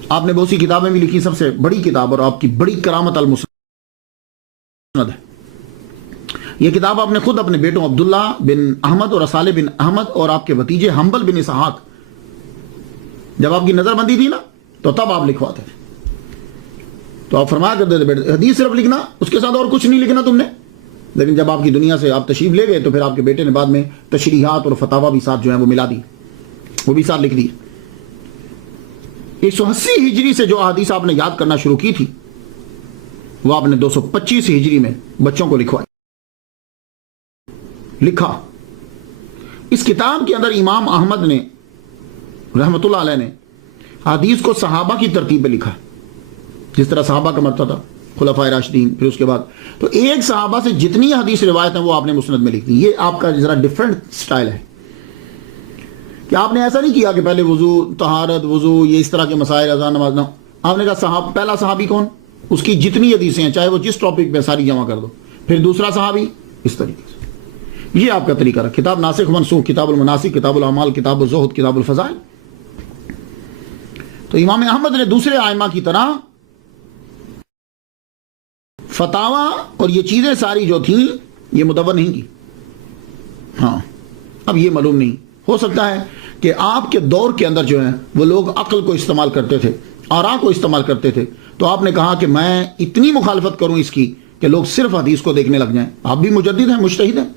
آپ نے بہت سی کتابیں بھی لکھی. سب سے بڑی کتاب اور آپ کی بڑی کرامت المسند ہے. یہ کتاب آپ نے خود اپنے بیٹوں عبداللہ بن احمد اور صالح بن احمد اور آپ کے بھتیجے حنبل بن اسحاق جب آپ کی نظر بندی تھی نا تو تب آپ لکھواتے تھے. تو آپ فرمایا کرتے تھے بیٹے حدیث صرف لکھنا, اس کے ساتھ اور کچھ نہیں لکھنا تم نے. لیکن جب آپ کی دنیا سے آپ تشریف لے گئے تو پھر آپ کے بیٹے نے بعد میں تشریحات اور فتاوا بھی ساتھ جو ہے وہ ملا دی, وہ بھی ساتھ لکھ دی. 180 ہجری سے جو احادیث آپ نے یاد کرنا شروع کی تھی وہ آپ نے 225 ہجری میں بچوں کو لکھا. اس کتاب کے اندر امام احمد نے رحمت اللہ علیہ نے حدیث کو صحابہ کی ترتیب پہ لکھا, جس طرح صحابہ کا مرتبہ تھا, خلفائے راشدین, پھر اس کے بعد تو ایک صحابہ سے جتنی حدیث روایت ہیں وہ آپ نے مسند میں لکھ دی. یہ آپ کا ذرا ڈیفرنٹ سٹائل ہے کہ آپ نے ایسا نہیں کیا کہ پہلے وضو, طہارت, وضو, یہ اس طرح کے مسائل, اذان, نماز, نہ. آپ نے کہا پہلا صحابی کون, اس کی جتنی حدیثیں ہیں چاہے وہ جس ٹاپک پہ ساری جمع کر دو, پھر دوسرا صحابی, اس طریقے سے. یہ آپ کا طریقہ رہا. کتاب ناسخ منسوخ, کتاب المناسک, کتاب الاعمال, کتاب الزہد, کتاب الفضائل. تو امام احمد نے دوسرے ائمہ کی طرح فتاوا اور یہ چیزیں ساری جو تھیں یہ مدون نہیں کی. ہاں اب یہ معلوم نہیں, ہو سکتا ہے کہ آپ کے دور کے اندر جو ہے وہ لوگ عقل کو استعمال کرتے تھے, آراء کو استعمال کرتے تھے, تو آپ نے کہا کہ میں اتنی مخالفت کروں اس کی کہ لوگ صرف حدیث کو دیکھنے لگ جائیں. آپ بھی مجدد ہیں, مجتہد ہیں,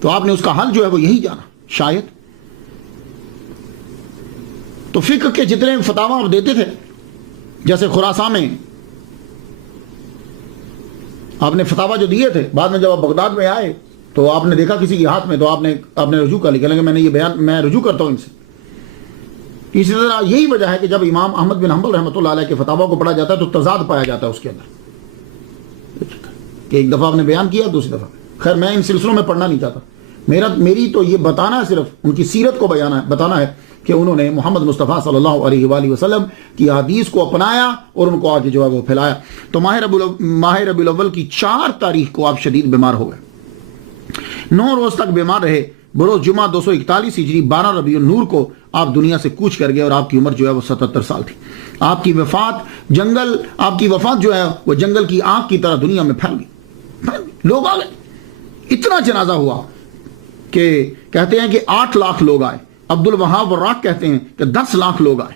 تو آپ نے اس کا حل جو ہے وہ یہی جانا شاید. تو فقہ کے جتنے فتاوا آپ دیتے تھے, جیسے خراسان میں آپ نے فتاوا جو دیے تھے, بعد میں جب آپ بغداد میں آئے تو آپ نے دیکھا کسی کے ہاتھ میں, تو آپ نے رجوع کر لیا کہ میں نے یہ بیان میں رجوع کرتا ہوں ان سے. اسی طرح یہی وجہ ہے کہ جب امام احمد بن حنبل رحمۃ اللہ علیہ کے فتاوا کو پڑھا جاتا ہے تو تضاد پایا جاتا ہے اس کے اندر, کہ ایک دفعہ آپ نے بیان کیا, دوسری دفعہ. خیر میں ان سلسلوں میں پڑھنا نہیں چاہتا, میری تو یہ بتانا ہے, صرف ان کی سیرت کو بتانا ہے کہ انہوں نے محمد مصطفیٰ صلی اللہ علیہ وآلہ وسلم کی حدیث کو اپنایا اور ان کو آگے جو ہے وہ پھیلایا. تو ماہ ربیع الاول کی 4 تاریخ کو آپ شدید بیمار ہو گئے, 9 روز تک بیمار رہے. بروز جمعہ 241 ہجری 12 ربیع النور کو آپ دنیا سے کوچ کر گئے اور آپ کی عمر جو ہے وہ 77 سال تھی. آپ کی وفات جو ہے وہ جنگل کی آگ کی طرح دنیا میں پھیل گئی. لوگ آ گئے, اتنا جنازہ ہوا کہ کہتے ہیں کہ 8 لاکھ لوگ آئے. عبد الوہاب وراق کہتے ہیں کہ 10 لاکھ لوگ آئے.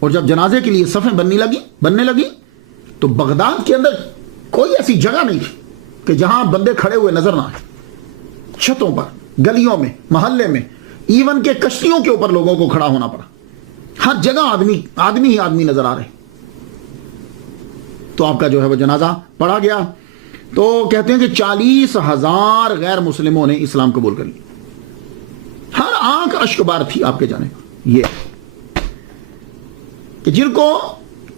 اور جب جنازے کے لیے صفیں بننے لگی تو بغداد کے اندر کوئی ایسی جگہ نہیں تھی کہ جہاں بندے کھڑے ہوئے نظر نہ آئے. چھتوں پر, گلیوں میں, محلے میں, ایون کہ کشتیوں کے اوپر لوگوں کو کھڑا ہونا پڑا. ہر جگہ آدمی ہی آدمی نظر آ رہے. تو آپ کا جو ہے وہ جنازہ پڑھا گیا. تو کہتے ہیں کہ 40,000 غیر مسلموں نے اسلام قبول کر لیا. ہر آنکھ اشک بار تھی آپ کے جانے پر. یہ کہ جن کو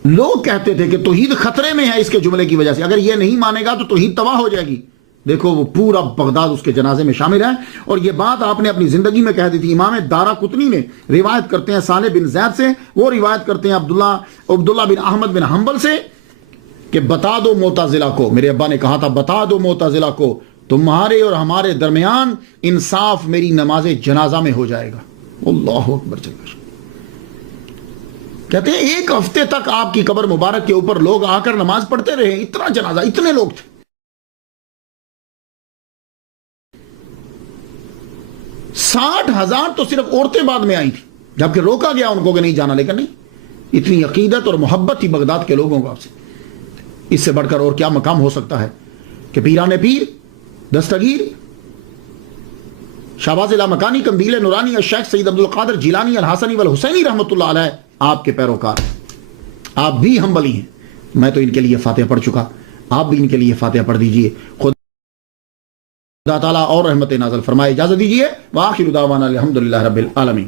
لوگ کہتے تھے کہ توحید خطرے میں ہے اس کے جملے کی وجہ سے, اگر یہ نہیں مانے گا تو توحید تباہ ہو جائے گی, دیکھو وہ پورا بغداد اس کے جنازے میں شامل ہے. اور یہ بات آپ نے اپنی زندگی میں کہہ دی تھی. امام دارقطنی نے روایت کرتے ہیں صالح بن زید سے, وہ روایت کرتے ہیں عبداللہ بن احمد بن حنبل سے کہ بتا دو معتزلہ کو, میرے ابا نے کہا تھا بتا دو معتزلہ کو تمہارے اور ہمارے درمیان انصاف میری نماز جنازہ میں ہو جائے گا. اللہ اکبر. کہتے ہیں 1 ہفتے تک آپ کی قبر مبارک کے اوپر لوگ آ کر نماز پڑھتے رہے. اتنا جنازہ, اتنے لوگ تھے. 60,000 تو صرف عورتیں بعد میں آئی تھی, جبکہ روکا گیا ان کو کہ نہیں جانا. لیکن نہیں, اتنی عقیدت اور محبت تھی بغداد کے لوگوں کو آپ سے. اس سے بڑھ کر اور کیا مقام ہو سکتا ہے کہ پیران پیر, دستگیر, شہباز لامکانی, قندیل نورانی, الشیخ سید عبد القادر جیلانی الحسنی والحسینی رحمۃ اللہ علیہ آپ کے پیروکار. آپ بھی حنبلی ہیں. میں تو ان کے لیے فاتحہ پڑھ چکا, آپ بھی ان کے لیے فاتحہ پڑھ دیجئے. خدا تعالیٰ اور رحمت نازل فرمائے. اجازت دیجئے. وآخر دعوانا الحمدللہ رب العالمین.